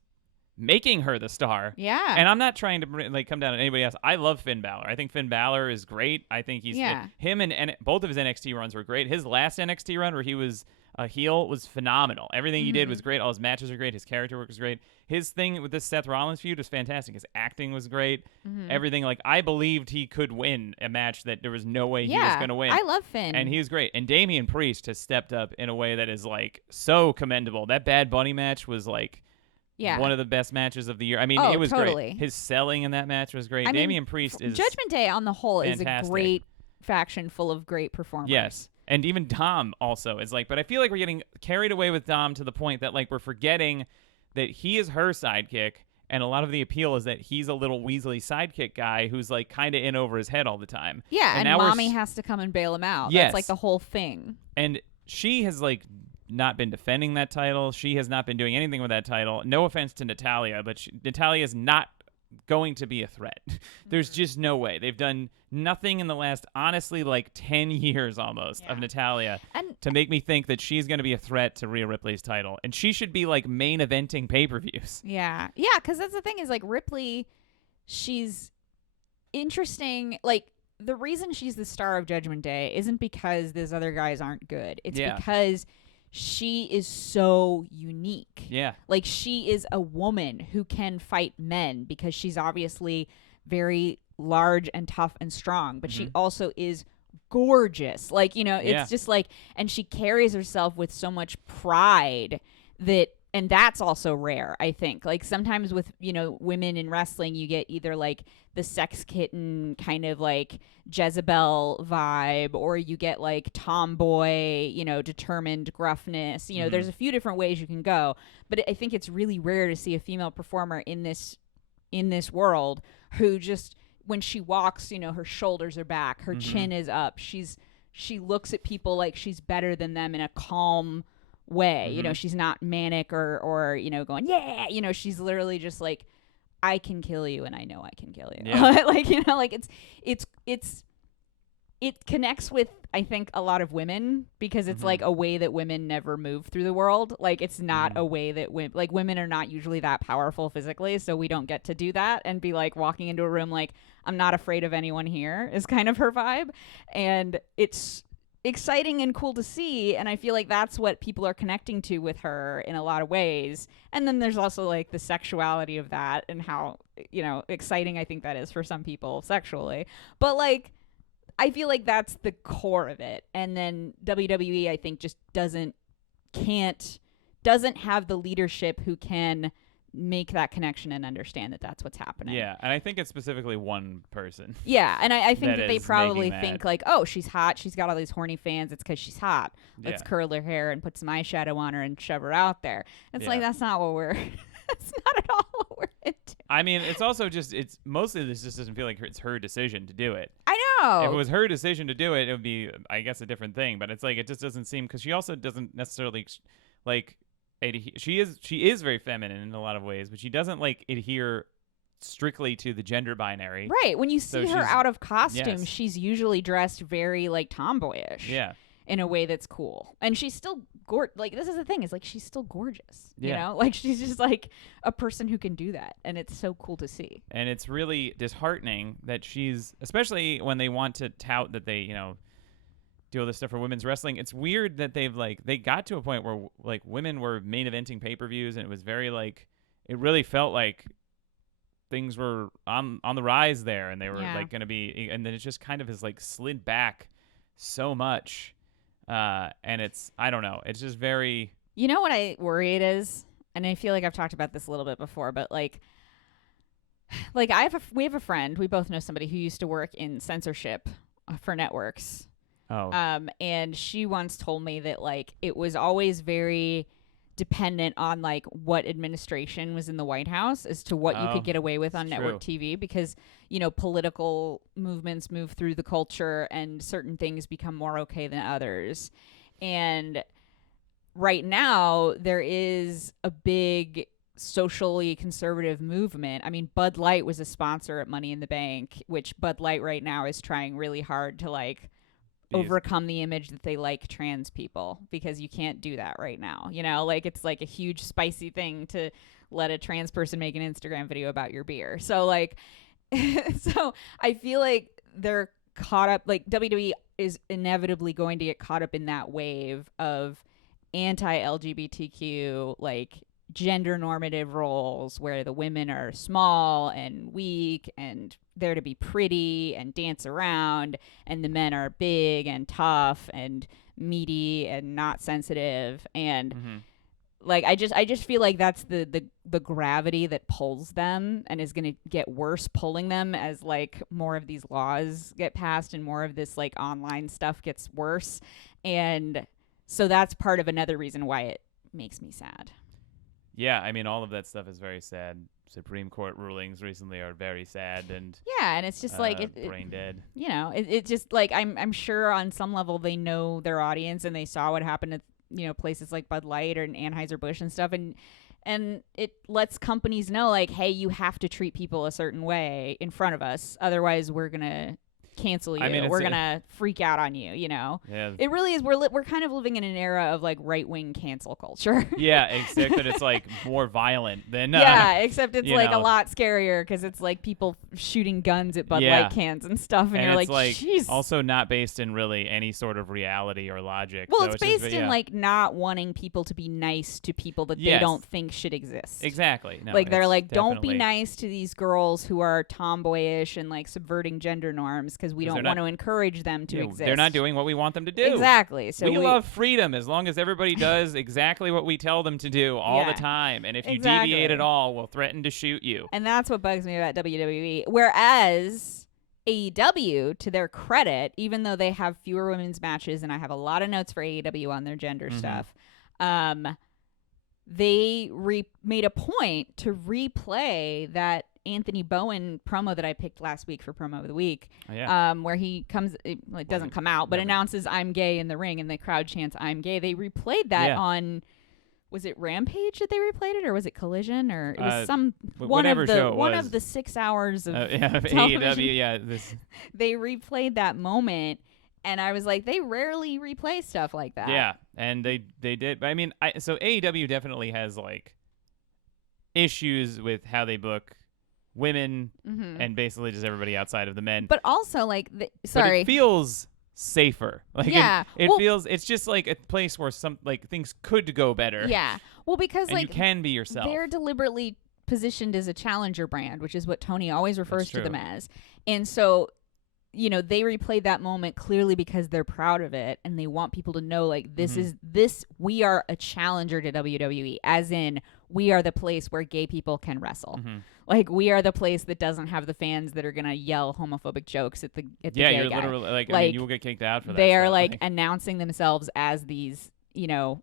making her the star. Yeah. And I'm not trying to like come down on anybody else. I love Finn Balor. I think Finn Balor is great. I think he's him and both of his NXT runs were great. His last NXT run where he was a heel was phenomenal. Everything he did was great. All his matches were great. His character work was great. His thing with this Seth Rollins feud was fantastic. His acting was great. Everything, like, I believed he could win a match that there was no way he was going to win. I love Finn. And he was great. And Damian Priest has stepped up in a way that is, like, so commendable. That Bad Bunny match was, like, one of the best matches of the year. I mean, it was great. His selling in that match was great. Damian Priest is Judgment Day on the whole fantastic. is a great faction full of great performers. Yes. And even Dom also is like, but I feel like we're getting carried away with Dom to the point that, like, we're forgetting that he is her sidekick, and a lot of the appeal is that he's a little Weasley sidekick guy who's, like, kind of in over his head all the time. Yeah, and Mommy has to come and bail him out. Yes. That's, like, the whole thing. And she has, like, not been defending that title. She has not been doing anything with that title. No offense to Natalya, but Natalya is not going to be a threat. There's just no way. They've done nothing in the last, honestly, like 10 years almost of Natalya to make me think that she's going to be a threat to Rhea Ripley's title. And she should be, like, main eventing pay-per-views. Yeah. Yeah, because that's the thing is, like, Ripley, she's interesting. Like, the reason she's the star of Judgment Day isn't because those other guys aren't good. It's because she is so unique. Yeah. Like, she is a woman who can fight men because she's obviously very large and tough and strong, but she also is gorgeous. Like, it's just like, and she carries herself with so much pride and that's also rare, I think. Like, sometimes with, women in wrestling, you get either like the sex kitten kind of like Jezebel vibe, or you get like tomboy, determined gruffness. There's a few different ways you can go, but I think it's really rare to see a female performer in this world who just, when she walks, her shoulders are back, her chin is up. She looks at people like she's better than them in a calm way. She's not manic or going, yeah, she's literally just like, I can kill you and I know I can kill you. Yeah. like, it connects with, I think, a lot of women because it's like a way that women never move through the world. Like, it's not a way that women are not usually that powerful physically, so we don't get to do that and be like walking into a room like, I'm not afraid of anyone here is kind of her vibe. And it's exciting and cool to see, and I feel like that's what people are connecting to with her in a lot of ways. And then there's also like the sexuality of that and how exciting I think that is for some people sexually, but like I feel like that's the core of it. And then WWE, I think, just doesn't have the leadership who can make that connection and understand that that's what's happening. Yeah, and I think it's specifically one person. Yeah, and I think that they is probably making think that. like, oh, she's hot. She's got all these horny fans. It's because she's hot. Let's Yeah. curl her hair and put some eyeshadow on her and shove her out there. It's like, Yeah. that's not what we're... That's not at all what we're into. I mean, it's also just, it's mostly this just doesn't feel like it's her decision to do it. I know. If it was her decision to do it, it would be, I guess, a different thing. But it's like, it just doesn't seem, because she also doesn't necessarily, like, she is very feminine in a lot of ways, but she doesn't, like, adhere strictly to the gender binary. Right. When you see her out of costume, Yes. she's usually dressed very, like, tomboyish. Yeah. in a way that's cool. And she's still like, this is the thing, is like, she's still gorgeous, you Yeah. know? Like, she's just like a person who can do that, and it's so cool to see. And it's really disheartening that she's, especially when they want to tout that they, you know, do all this stuff for women's wrestling. It's weird that they got to a point where like women were main eventing pay-per-views, and it was very like, it really felt like things were on the rise there, and they were like going to be, and then it just kind of has like slid back so much. And it's, I don't know, it's just very, You know what I worry it is? And I feel like I've talked about this a little bit before, but like we have a friend, we both know somebody who used to work in censorship for networks. And she once told me that like it was always very dependent on like what administration was in the White House as to what you could get away with on network TV, because, you know, political movements move through the culture and certain things become more okay than others. And right now there is a big socially conservative movement. I mean, Bud Light was a sponsor at Money in the Bank, which Bud Light right now is trying really hard to like overcome the image that they like trans people, because you can't do that right now. You know, like it's like a huge spicy thing to let a trans person make an Instagram video about your beer. So like, so I feel like they're caught up, like WWE is inevitably going to get caught up in that wave of anti-LGBTQ, like gender normative roles where the women are small and weak and there to be pretty and dance around, and the men are big and tough and meaty and not sensitive. And like I just feel like that's the gravity that pulls them and is going to get worse pulling them as like more of these laws get passed and more of this like online stuff gets worse. And so that's part of another reason why it makes me sad. Yeah, I mean, all of that stuff is very sad. Supreme Court rulings recently are very sad, and yeah, and it's just like brain dead. You know, it just like I'm sure on some level they know their audience and they saw what happened at, you know, places like Bud Light or Anheuser-Busch and stuff, and it lets companies know like, hey, you have to treat people a certain way in front of us, otherwise we're gonna cancel you. I mean, we're gonna freak out on you. You know, it really is. We're kind of living in an era of like right wing cancel culture. Yeah, except that it's like more violent than yeah, except it's like a lot scarier because it's like people shooting guns at Bud Light cans and stuff, and you're like, jeez. Also not based in really any sort of reality or logic. Well, so it's based in like not wanting people to be nice to people that they don't think should exist. Exactly. No, like they're like, don't be nice to these girls who are tomboyish and like subverting gender norms, because we don't want to encourage them to exist. They're not doing what we want them to do. Exactly. So we love freedom as long as everybody does exactly what we tell them to do all the time. And if you deviate at all, we'll threaten to shoot you. And that's what bugs me about WWE. Whereas AEW, to their credit, even though they have fewer women's matches, and I have a lot of notes for AEW on their gender stuff, they made a point to replay that Anthony Bowen promo that I picked last week for promo of the week, where he comes, it doesn't come out, but announces "I'm gay" in the ring, and the crowd chants "I'm gay." They replayed that on, was it Rampage that they replayed it, or was it Collision, or it was some one of the 6 hours of AEW. Yeah, they replayed that moment, and I was like, they rarely replay stuff like that. Yeah, and they did. I mean, so AEW definitely has like issues with how they book women and basically just everybody outside of the men. But also like but it feels safer. Like it feels, it's just like a place where some like things could go better. Yeah. Well, because and like you can be yourself. They're deliberately positioned as a challenger brand, which is what Tony always refers to them as. And so, you know, they replayed that moment clearly because they're proud of it and they want people to know like we are a challenger to WWE, as in we are the place where gay people can wrestle. Like we are the place that doesn't have the fans that are gonna yell homophobic jokes at the gay you're guy. Literally like I mean, you will get kicked out for that. They are like announcing themselves as these, you know,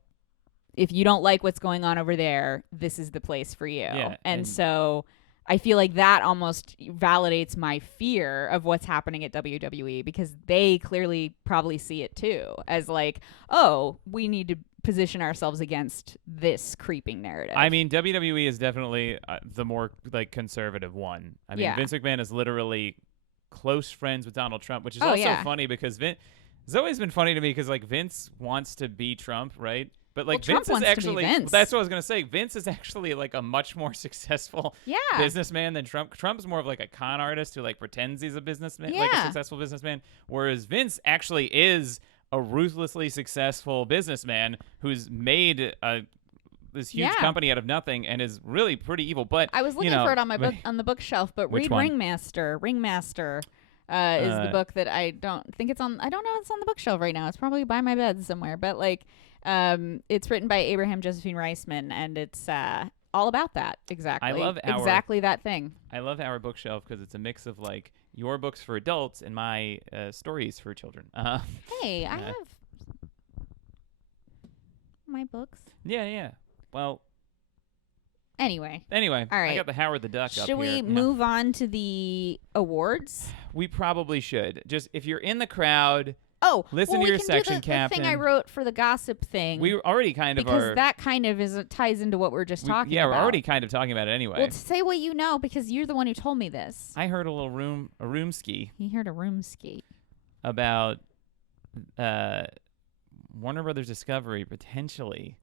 if you don't like what's going on over there, this is the place for you. Yeah, and so I feel like that almost validates my fear of what's happening at WWE, because they clearly probably see it too as like, oh, we need to position ourselves against this creeping narrative. I mean, WWE is definitely the more like conservative one. I mean, Vince McMahon is literally close friends with Donald Trump, which is also funny because It's always been funny to me because like Vince wants to be Trump, right? But like Trump Vince is wants to be actually Vince. that's what I was gonna say. Vince is actually like a much more successful Yeah. businessman than Trump. Trump's more of like a con artist who like pretends he's a businessman, like a Yeah. successful businessman, whereas Vince actually is a ruthlessly successful businessman who's made this huge Yeah. company out of nothing and is really pretty evil. But I was looking for it on my book on the bookshelf, but Which read one? Ringmaster. Ringmaster is the book that I don't think it's on. I don't know if it's on the bookshelf right now. It's probably by my bed somewhere. But like, it's written by Abraham Josephine Reisman, and it's all about that exactly. I love exactly that thing. I love our bookshelf because it's a mix of like your books for adults and my stories for children. Hey, I Yeah. have my books. Yeah. Well, Anyway, anyway, All right. I got the Howard the Duck up should here. we Yeah. move on to the awards? We probably should. Just if you're in the crowd, Oh, Listen well, to we your can section, do the thing I Captain. wrote for the gossip thing. we already kind of because are. that kind of ties into what we're just talking yeah, about. we're already kind of talking about it anyway. Well, say what you know because you're the one who told me this. I heard a room ski He heard a room ski. about Warner Brothers Discovery potentially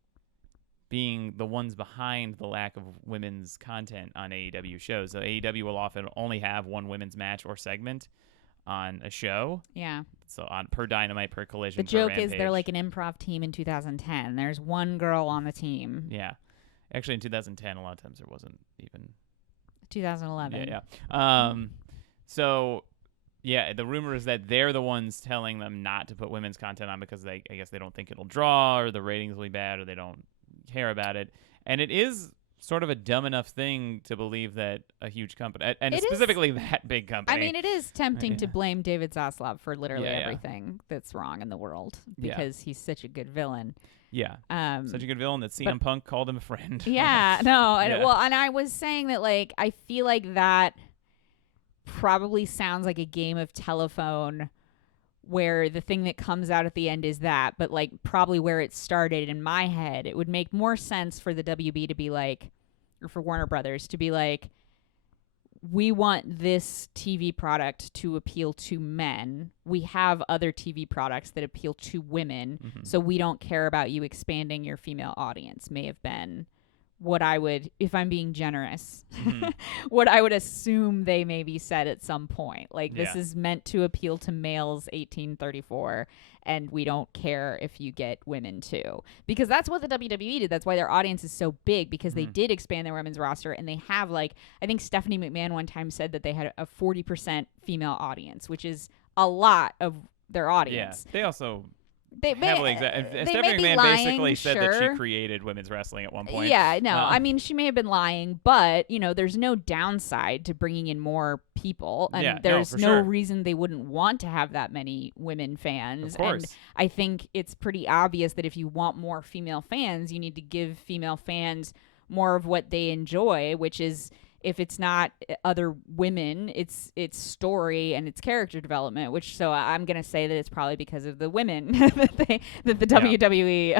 being the ones behind the lack of women's content on AEW shows. So AEW will often only have one women's match or segment on a show. Yeah. So on per Dynamite, per Collision. The per joke is Rampage. they're like an improv team in 2010. There's one girl on the team. Yeah. Actually, in 2010, a lot of times there wasn't even. 2011. Yeah. So, yeah, the rumor is that they're the ones telling them not to put women's content on because I guess they don't think it'll draw or the ratings will be bad or they don't care about it. And it is sort of a dumb enough thing to believe that a huge company, and It is. specifically that big company. I mean, it is tempting to Yeah. blame David Zaslav for literally Yeah. everything that's wrong in the world Yeah. because he's such a good villain. yeah. Such a good villain that CM Punk called him a friend. Yeah, no. Yeah. Well, and I was saying that, like, I feel like that probably sounds like a game of telephone where the thing that comes out at the end is that, but, like, probably where it started in my head, it would make more sense for the WB to be like, or for Warner Brothers to be like, we want this TV product to appeal to men. We have other TV products that appeal to women. Mhm. So we don't care about you expanding your female audience, may have been what I would, if I'm being generous, Mhm. what I would assume they maybe said at some point. Like, this Yeah. is meant to appeal to males 18-34, and we don't care if you get women too. Because that's what the WWE did. That's why their audience is so big, because they Mhm. did expand their women's roster, and they have, like, I think Stephanie McMahon one time said that they had a 40% female audience, which is a lot of their Yeah. audience. They also They may, heavily they Stephanie may be McMahon lying, basically said that sure. she created women's wrestling at one point. Yeah, no. Uh, I mean, she may have been lying, but, you know, there's no downside to bringing in more people. And Yeah, no, there's for no sure. reason they wouldn't want to have that many women fans. Of course. And I think it's pretty obvious that if you want more female fans, you need to give female fans more of what they enjoy, which is, if it's not other women, it's story and it's character development. Which, so I'm gonna say that it's probably because of the women that the WWE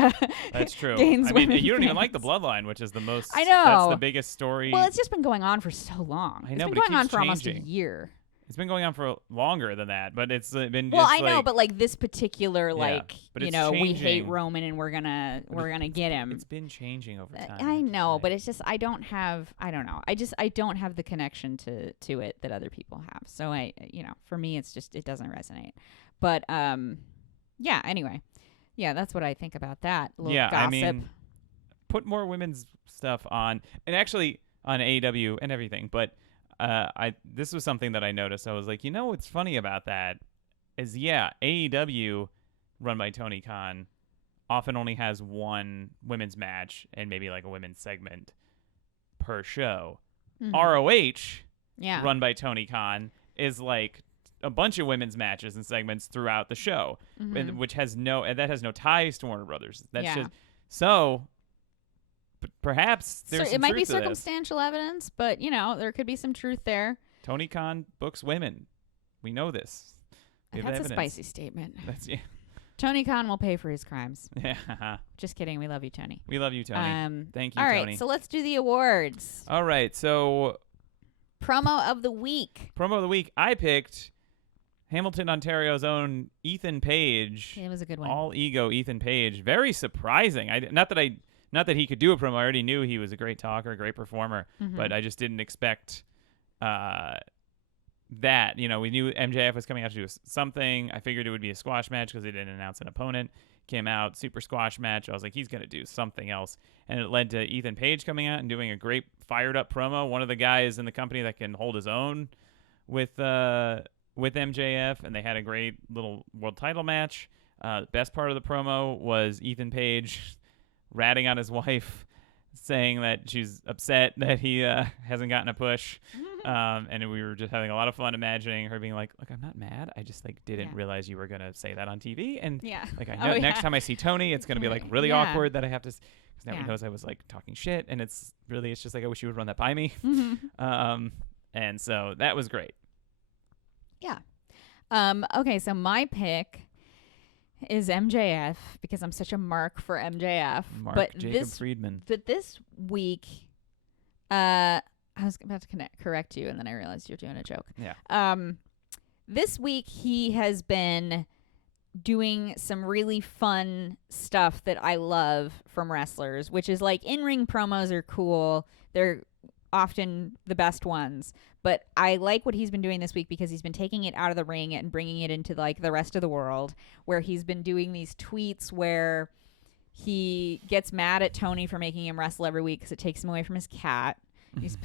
That's true. gains I mean, women you don't even like the fans. Bloodline, which is the most. I That's know. the biggest story. Well, it's just been going on for so long. I It's know, been but it going on keeps for almost a changing. year. It's been going on for longer than that, but it's been. Well, it's I know, like- but like this particular, like, but you it's know, we hate changing. Roman and we're gonna get him. It's been changing over time. I know, say. but it's just I don't know. I don't have the connection to it that other people have. So for me, it's just, it doesn't resonate. But yeah. Anyway, yeah, that's what I think about that. A little Yeah, gossip. I mean, put more women's stuff on, and actually on AEW and everything. But this was something that I noticed. I was like, what's funny about that is, AEW, run by Tony Khan, often only has one women's match and maybe like a women's segment per show. Mhm. ROH, yeah. run by Tony Khan, is like a bunch of women's matches and segments throughout the show, Mhm. which has no ties to Warner Brothers. That's Yeah. just so. Perhaps there's So some it might be truth to this. circumstantial evidence, but there could be some truth there. Tony Khan books women. We know this. We have That's a evidence. spicy statement. That's Tony Khan will pay for his crimes. yeah. Just kidding. We love you, Tony. We love you, Tony. Thank you, all right, Tony. so let's do the awards. All right, so Promo of the week. promo of the week. I picked Hamilton, Ontario's own Ethan Page. It was a good one. All ego Ethan Page. Very surprising. Not that he could do a promo. I already knew he was a great talker, a great performer, but I just didn't expect that. You know, we knew MJF was coming out to do something. I figured it would be a squash match because they didn't announce an opponent. Came out, super squash match. I was like, he's going to do something else. And it led to Ethan Page coming out and doing a great fired up promo. One of the guys in the company that can hold his own with MJF, and they had a great little world title match. Best part of the promo was Ethan Page ratting on his wife, saying that she's upset that he hasn't gotten a push. And we were just having a lot of fun imagining her being like, look, I'm not mad. I just didn't realize you were going to say that on TV. And I know next time I see Tony, it's going to be like really awkward that I have to, because now he knows I was like talking shit. And it's just like, I wish you would run that by me. And so that was great. Yeah. Okay. So my pick is MJF because I'm such a mark for MJF. Jacob Friedman. But this week, I was about to correct you, and then I realized you're doing a joke. Yeah. This week he has been doing some really fun stuff that I love from wrestlers, which is like in-ring promos are cool. They're often the best ones. But I like what he's been doing this week because he's been taking it out of the ring and bringing it into like the rest of the world, where he's been doing these tweets where he gets mad at Tony for making him wrestle every week because it takes him away from his cat. He's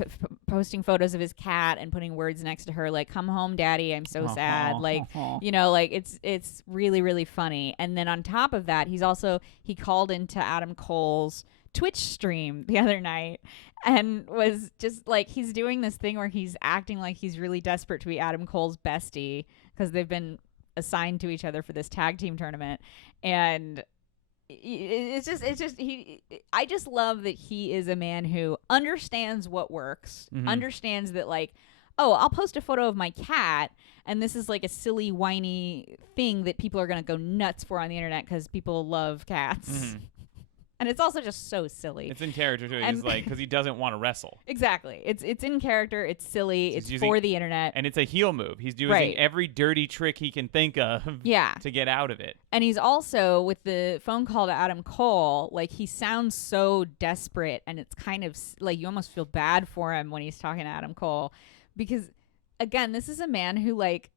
posting photos of his cat and putting words next to her like, come home, daddy, I'm so sad. Like, you know, like it's really, really funny. And then on top of that, he called into Adam Cole's Twitch stream the other night and was just like, he's doing this thing where he's acting like he's really desperate to be Adam Cole's bestie because they've been assigned to each other for this tag team tournament. And I just love that he is a man who understands what works, understands that like, oh, I'll post a photo of my cat and this is like a silly, whiny thing that people are going to go nuts for on the internet because people love cats. And it's also just so silly. It's in character too. He's like, because he doesn't want to wrestle. Exactly. It's in character. It's silly. It's for the internet. And it's a heel move. He's using every dirty trick he can think of to get out of it. And he's also, with the phone call to Adam Cole, like he sounds so desperate and it's kind of like you almost feel bad for him when he's talking to Adam Cole. Because, again, this is a man who like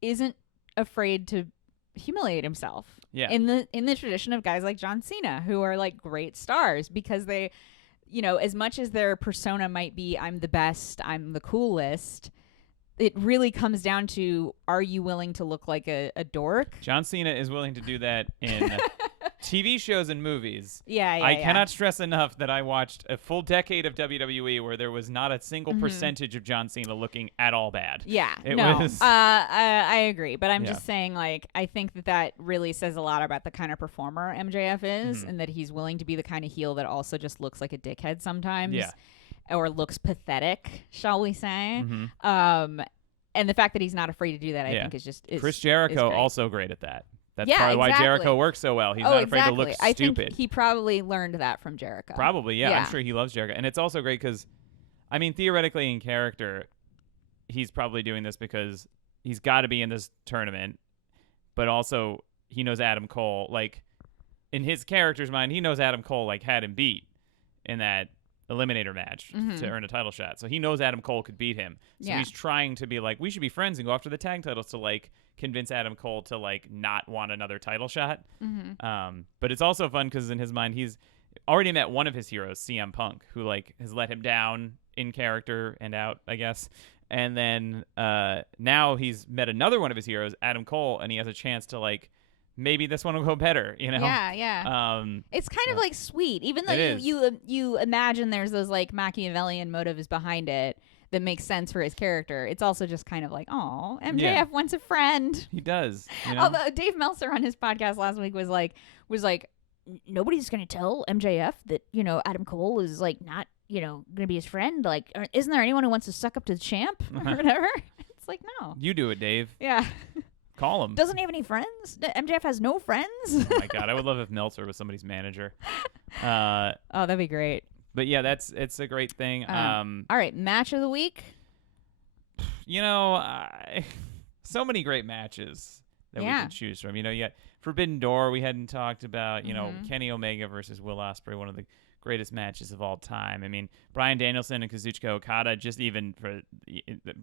isn't afraid to humiliate himself. Yeah. In the tradition of guys like John Cena, who are like great stars because they, you know, as much as their persona might be, I'm the best, I'm the coolest, it really comes down to, are you willing to look like a dork? John Cena is willing to do that in TV shows and movies. I cannot stress enough that I watched a full decade of WWE where there was not a single percentage of John Cena looking at all bad. Yeah, was. I agree, but I'm just saying, like, I think that really says a lot about the kind of performer MJF is, and that he's willing to be the kind of heel that also just looks like a dickhead sometimes, or looks pathetic, shall we say? And the fact that he's not afraid to do that, I think, is just Chris Jericho also great at that. That's probably why Jericho works so well. He's not afraid to look stupid. I think he probably learned that from Jericho. Probably, yeah. I'm sure he loves Jericho. And it's also great because, I mean, theoretically in character, he's probably doing this because he's got to be in this tournament, but also he knows Adam Cole. Like, in his character's mind, he knows Adam Cole, like, had him beat in that eliminator match to earn a title shot. So he knows Adam Cole could beat him. So he's trying to be like, we should be friends and go after the tag titles to, like, convince Adam Cole to like not want another title shot. But it's also fun because in his mind he's already met one of his heroes, CM Punk, who like has let him down in character and out, I guess. And then now he's met another one of his heroes, Adam Cole, and he has a chance to like maybe this one will go better, you know? Yeah. It's kind of like sweet, even though you imagine there's those like Machiavellian motives behind it that makes sense for his character. It's also just kind of like, oh, MJF wants a friend. He does. You know? Although Dave Meltzer on his podcast last week was like, nobody's gonna tell MJF that, you know, Adam Cole is like not, you know, gonna be his friend. Like, isn't there anyone who wants to suck up to the champ or whatever? It's like, no. You do it, Dave. Yeah. Call him. Doesn't he have any friends? MJF has no friends? Oh my God, I would love if Meltzer was somebody's manager. Oh, that'd be great. But yeah, it's a great thing. All right, match of the week. You know, so many great matches that we Yeah. can choose from. You know, you got Forbidden Door we hadn't talked about. You know, Mhm. Kenny Omega versus Will Ospreay, one of the greatest matches of all time. I mean, Bryan Danielson and Kazuchika Okada, just even for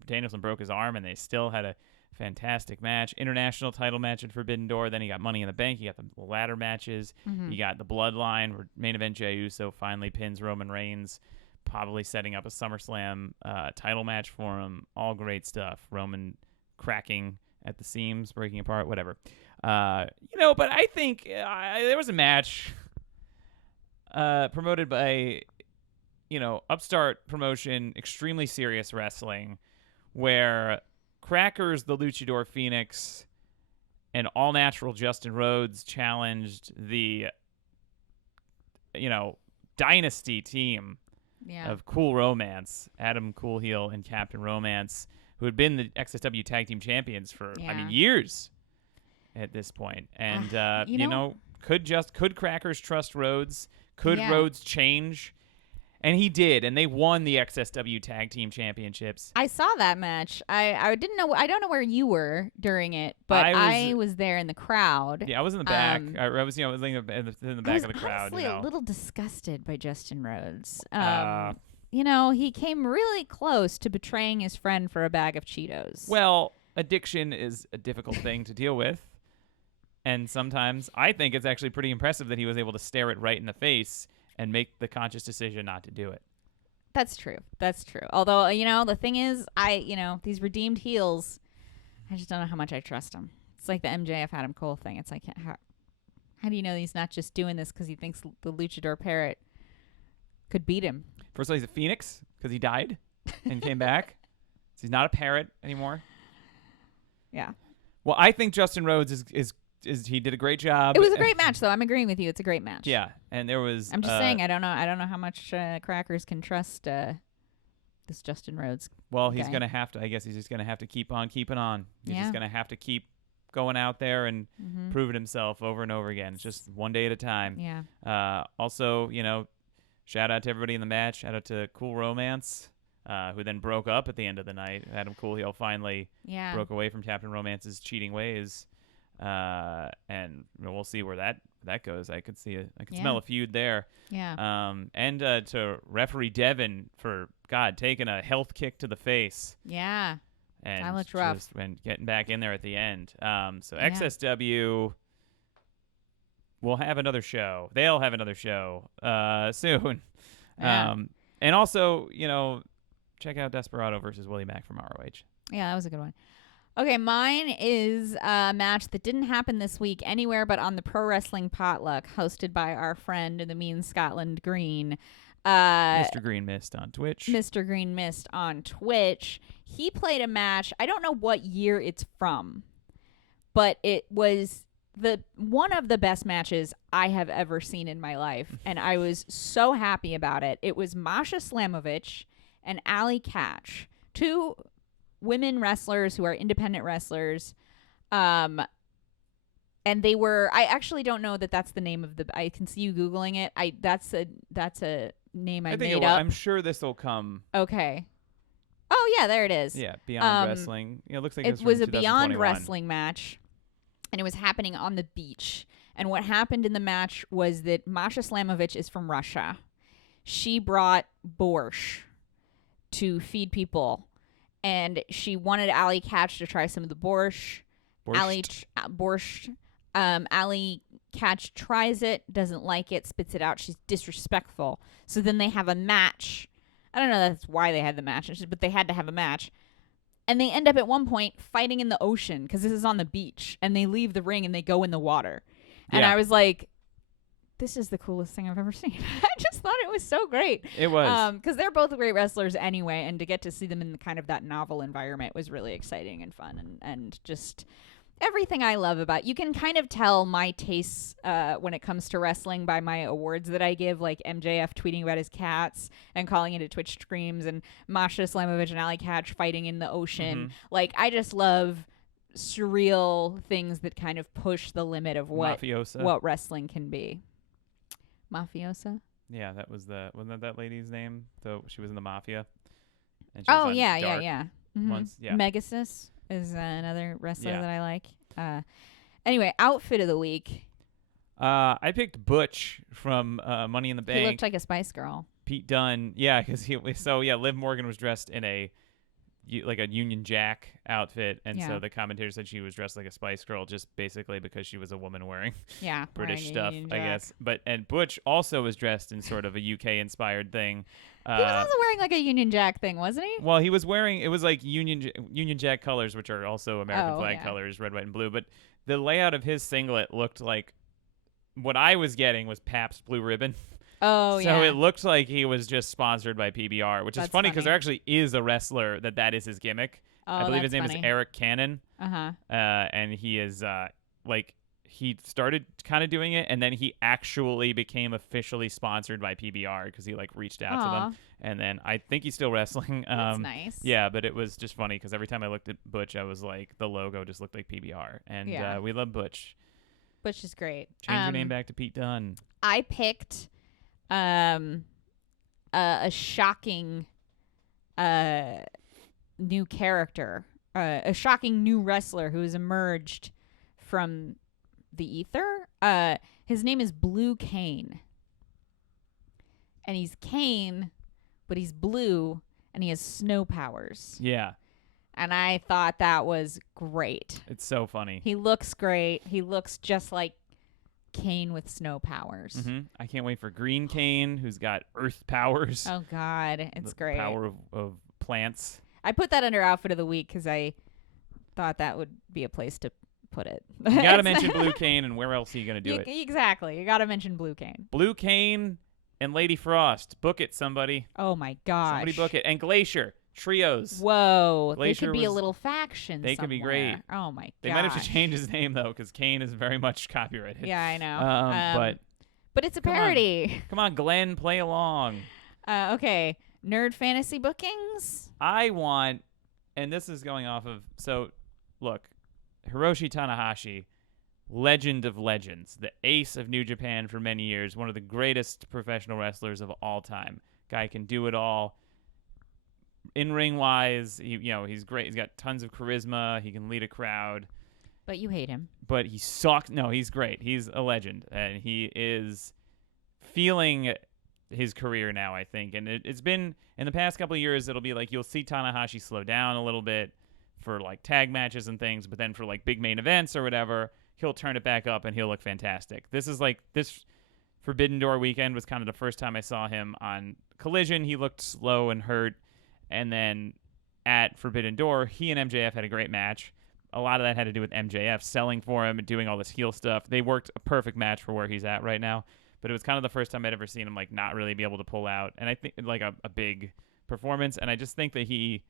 Danielson broke his arm and they still had a fantastic match. International title match at Forbidden Door. Then you got Money in the Bank. You got the ladder matches. Mhm. You got the Bloodline where main event Jey Uso finally pins Roman Reigns, probably setting up a SummerSlam title match for him. All great stuff. Roman cracking at the seams, breaking apart, whatever. You know, but I think there was a match promoted by, you know, upstart promotion, Extremely Serious Wrestling, where Crackers, the Luchador Phoenix, and All Natural Justin Rhodes challenged the, you know, dynasty team Yeah. of Cool Romance, Adam Coolheel and Captain Romance, who had been the XSW Tag Team Champions for, I mean, Yeah. years at this point. And, you know, could Crackers trust Rhodes? Could Yeah. Rhodes change? And he did, and they won the XSW Tag Team Championships. I saw that match. I didn't know. I don't know where you were during it, but I I was there in the crowd. Yeah, I was in the back. I was, you know, I was in the back I was of the crowd. honestly You know, a little disgusted by Justin Rhodes. Uh, You know, he came really close to betraying his friend for a bag of Cheetos. well, addiction is a difficult thing to deal with, and sometimes I think it's actually pretty impressive that he was able to stare it right in the face and make the conscious decision not to do it. That's true. That's true. Although, you know, the thing is, these redeemed heels, I just don't know how much I trust them. It's like the MJF Adam Cole thing. It's like, how do you know he's not just doing this because he thinks the Luchador Parrot could beat him? First of all, he's a phoenix because he died and came back. So he's not a parrot anymore. Yeah. Well, I think Justin Rhodes is he did a great job. It was a great match, though. I'm agreeing with you. It's a great match. Yeah, and there was. I'm just saying, I don't know how much Crackers can trust this Justin Rhodes. Well, he's guy. gonna have to. I guess he's just gonna have to keep on keeping on. He's Yeah. just gonna have to keep going out there and Mm-hmm. proving himself over and over again. It's just one day at a time. Yeah. Also, you know, shout out to everybody in the match. Shout out to Cool Romance, who then broke up at the end of the night. Adam Coolheel finally Yeah. broke away from Captain Romance's cheating ways, and you know, we'll see where that goes. I could Yeah. smell a feud there. Yeah. And to referee Devin for taking a health kick to the face. Yeah. And That looked rough. and getting back in there at the end. So Yeah. XSW will have another show. They'll have another show soon. Yeah. And also, you know, check out Desperado versus Willie Mack from ROH. Yeah, that was a good one. Okay, mine is a match that didn't happen this week anywhere but on the Pro Wrestling Potluck, hosted by our friend, the mean Scotland Green. Mr. Green Mist on Twitch. Mr. Green Mist on Twitch. He played a match. I don't know what year it's from, but it was one of the best matches I have ever seen in my life, and I was so happy about it. It was Masha Slamovich and Ali Catch, two women wrestlers who are independent wrestlers. And they were, I actually don't know that that's the name of I can see you Googling it. That's a name I think made up. I'm sure this will come. Okay. Oh yeah, there it is. Yeah, Beyond Wrestling. It looks like It was a from Beyond 2021. Wrestling match, and it was happening on the beach. And what happened in the match was that Masha Slamovich is from Russia. She brought borscht to feed people, and she wanted Ali Catch to try some of the borscht. Borscht. Ali Catch tries it, doesn't like it, spits it out. She's disrespectful. So then they have a match. I don't know that's why they had the match, but they had to have a match. And they end up at one point fighting in the ocean because this is on the beach. And they leave the ring and they go in the water. And Yeah. I was like, this is the coolest thing I've ever seen. I just thought it was so great. It was. Because they're both great wrestlers anyway. And to get to see them in kind of that novel environment was really exciting and fun. And just everything I love about you can kind of tell my tastes when it comes to wrestling by my awards that I give, like MJF tweeting about his cats and calling into Twitch streams, and Masha Slamovich and Ali Catch fighting in the ocean. Like, I just love surreal things that kind of push the limit of Mafiosa. what wrestling can be. Mafiosa? Yeah, that was wasn't that lady's name? Though she was in the Mafia. And she was Oh on yeah, Dark yeah. Mhm. once, yeah. Megasis. is another wrestler Yeah. that I like. Anyway, outfit of the week. I picked Butch from Money in the He Bank. looked like a Spice Girl. Pete Dunne. Yeah, because Liv Morgan was dressed in a Union Jack outfit, and Yeah. so the commentator said she was dressed like a Spice Girl, just basically because she was a woman wearing Yeah, British wearing a stuff, Union I Jack. guess. And Butch also was dressed in sort of a UK inspired thing. He was also wearing like a Union Jack thing, wasn't he? Well, he was wearing, it was like Union Jack colors, which are also American flag yeah. colors, red, white, and blue. But the layout of his singlet looked like what I was getting was Pabst Blue Ribbon. Oh, so yeah. it looked like he was just sponsored by PBR, which is That's funny because funny. there actually is a wrestler that is his gimmick. Oh, I believe his that's name funny. is Eric Cannon. Uh-huh. And he is he started kind of doing it, and then he actually became officially sponsored by PBR because he reached out to them. And then I think he's still wrestling. That's nice. Yeah, but it was just funny because every time I looked at Butch, I was like, the logo just looked like PBR. And we love Butch. Butch is great. Change your name back to Pete Dunne. I picked a shocking new character, a shocking new wrestler who has emerged from the ether. His name is Blue Cane. And he's Cane, but he's blue, and he has snow powers. Yeah. And I thought that was great. It's so funny. He looks great. He looks just like Kane with snow powers. Mm-hmm. I can't wait for Green Cane, who's got earth powers. Oh, God. It's the great. Power of plants. I put that under outfit of the week because I thought that would be a place to put it. You got to mention Blue Cane, and where else are you going to do it? Exactly. You got to mention Blue Cane. Blue Cane and Lady Frost. Book it, somebody. Oh, my gosh. Somebody book it. And Glacier. Trios. Whoa. Glacier they could be a was- little faction they could be somewhere. great. Oh, my gosh. They might have to change his name, though, because Kane is very much copyrighted. Yeah, I know. But it's a come on. parody. Come on, Glenn, play along. Okay. Nerd fantasy bookings. I want, and this is going off of, so look, Hiroshi Tanahashi, legend of legends, the ace of New Japan for many years, one of the greatest professional wrestlers of all time. Guy can do it all. In-ring wise, he's great. He's got tons of charisma. He can lead a crowd. But you hate him. But he sucks. No, he's great. He's a legend, and he is feeling his career now, I think. And it's been in the past couple of years. It'll be like you'll see Tanahashi slow down a little bit for tag matches and things, but then for big main events or whatever, he'll turn it back up and he'll look fantastic. This Forbidden Door weekend was kind of the first time I saw him on Collision. He looked slow and hurt, and then at Forbidden Door, he and MJF had a great match. A lot of that had to do with MJF selling for him and doing all this heel stuff. They worked a perfect match for where he's at right now. But it was kind of the first time I'd ever seen him not really be able to pull out, and I think a big performance. And I just think that he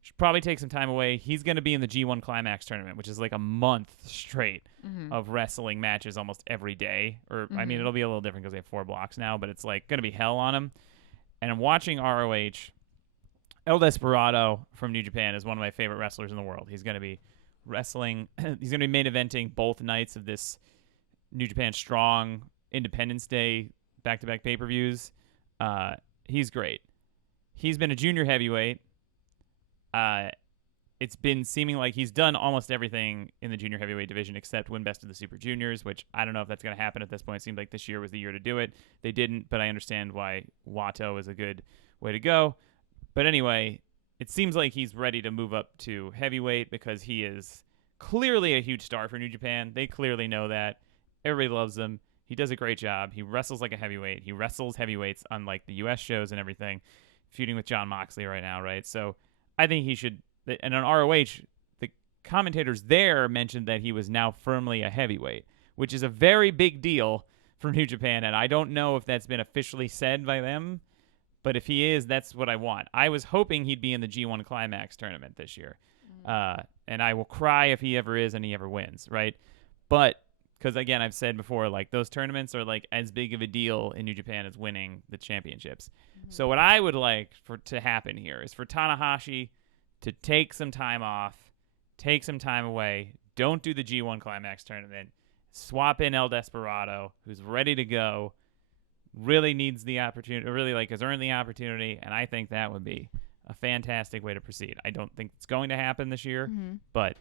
should probably take some time away. He's going to be in the G1 Climax tournament, which is a month straight of wrestling matches almost every day. Or I mean, it'll be a little different because they have 4 blocks now, but it's going to be hell on him. And I'm watching ROH. El Desperado from New Japan is one of my favorite wrestlers in the world. He's going to be wrestling. He's going to be main eventing both nights of this New Japan Strong Independence Day back-to-back pay-per-views. He's great. He's been a junior heavyweight. It's been seeming like he's done almost everything in the junior heavyweight division except win Best of the Super Juniors, which I don't know if that's going to happen at this point. It seemed like this year was the year to do it. They didn't, but I understand why Watto is a good way to go. But anyway, it seems like he's ready to move up to heavyweight because he is clearly a huge star for New Japan. They clearly know that. Everybody loves him. He does a great job. He wrestles like a heavyweight. He wrestles heavyweights on the U.S. shows and everything, feuding with Jon Moxley right now, right? So I think he should. And on ROH, the commentators there mentioned that he was now firmly a heavyweight, which is a very big deal for New Japan. And I don't know if that's been officially said by them. But if he is, that's what I want. I was hoping he'd be in the G1 Climax tournament this year. And I will cry if he ever is and he ever wins, right? But, because again, I've said before, those tournaments are as big of a deal in New Japan as winning the championships. So what I would like to happen here is for Tanahashi to take some time off, take some time away, don't do the G1 Climax tournament, swap in El Desperado, who's ready to go, really needs the opportunity, really has earned the opportunity, and I think that would be a fantastic way to proceed. I don't think it's going to happen this year, Mhm. but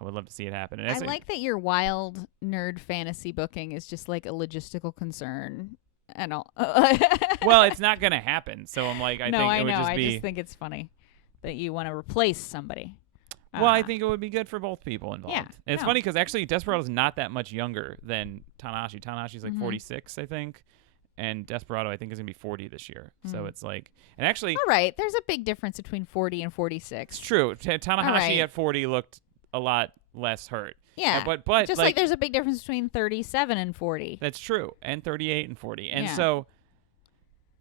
I would love to see it happen. And I like that your wild nerd fantasy booking is just like a logistical concern and all. well, it's not going to happen. So I'm like, I no, think I it would know. just I be. just think it's funny that you want to replace somebody. Well, I think it would be good for both people involved. Yeah, And it's no. funny because actually Desperado's not that much younger than Tanahashi. Tanahashi's like Mhm. 46, I think. And Desperado, I think, is going to be 40 this year. So Mhm. it's like, and actually, All right, there's a big difference between 40 and 46. it's true. Tanahashi right. at 40 looked a lot less hurt. Yeah, But just like there's a big difference between 37 and 40. that's true. And 38 and 40. And Yeah. so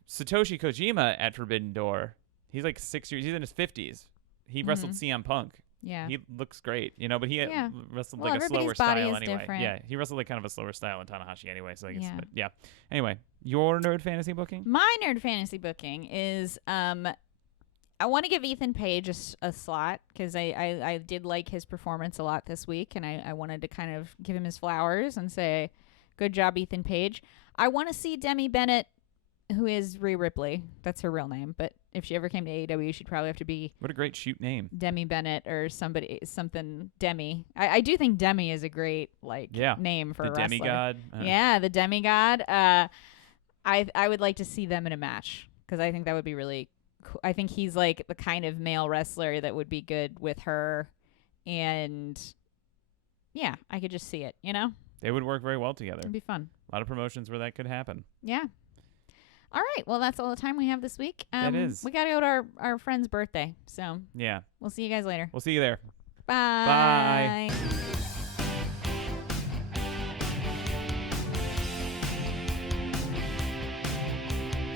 Satoshi Kojima at Forbidden Door, he's like 6 years. He's in his 50s. He wrestled Mhm. CM Punk. Yeah. He looks great, but he Yeah. wrestled Well, like a slower everybody's body style is anyway. different. Yeah, he wrestled like kind of a slower style in Tanahashi anyway. So I guess, Yeah. but yeah. Anyway, your nerd fantasy booking? My nerd fantasy booking is I want to give Ethan Page a slot because I did like his performance a lot this week, and I wanted to kind of give him his flowers and say, good job, Ethan Page. I want to see Demi Bennett, who is Rhea Ripley. That's her real name, but if she ever came to AEW, she'd probably have to be What a great shoot name. Demi Bennett or something Demi. I do think Demi is a great name for The a wrestler. demigod. Yeah, the demigod. I would like to see them in a match because I think that would be really cool. I think he's like the kind of male wrestler that would be good with her, and yeah, I could just see it. They would work very well together. It'd be fun. A lot of promotions where that could happen. Yeah. All right. Well, that's all the time we have this week. That is. We got to go to our friend's birthday, so Yeah. we'll see you guys later. We'll see you there. Bye. Bye.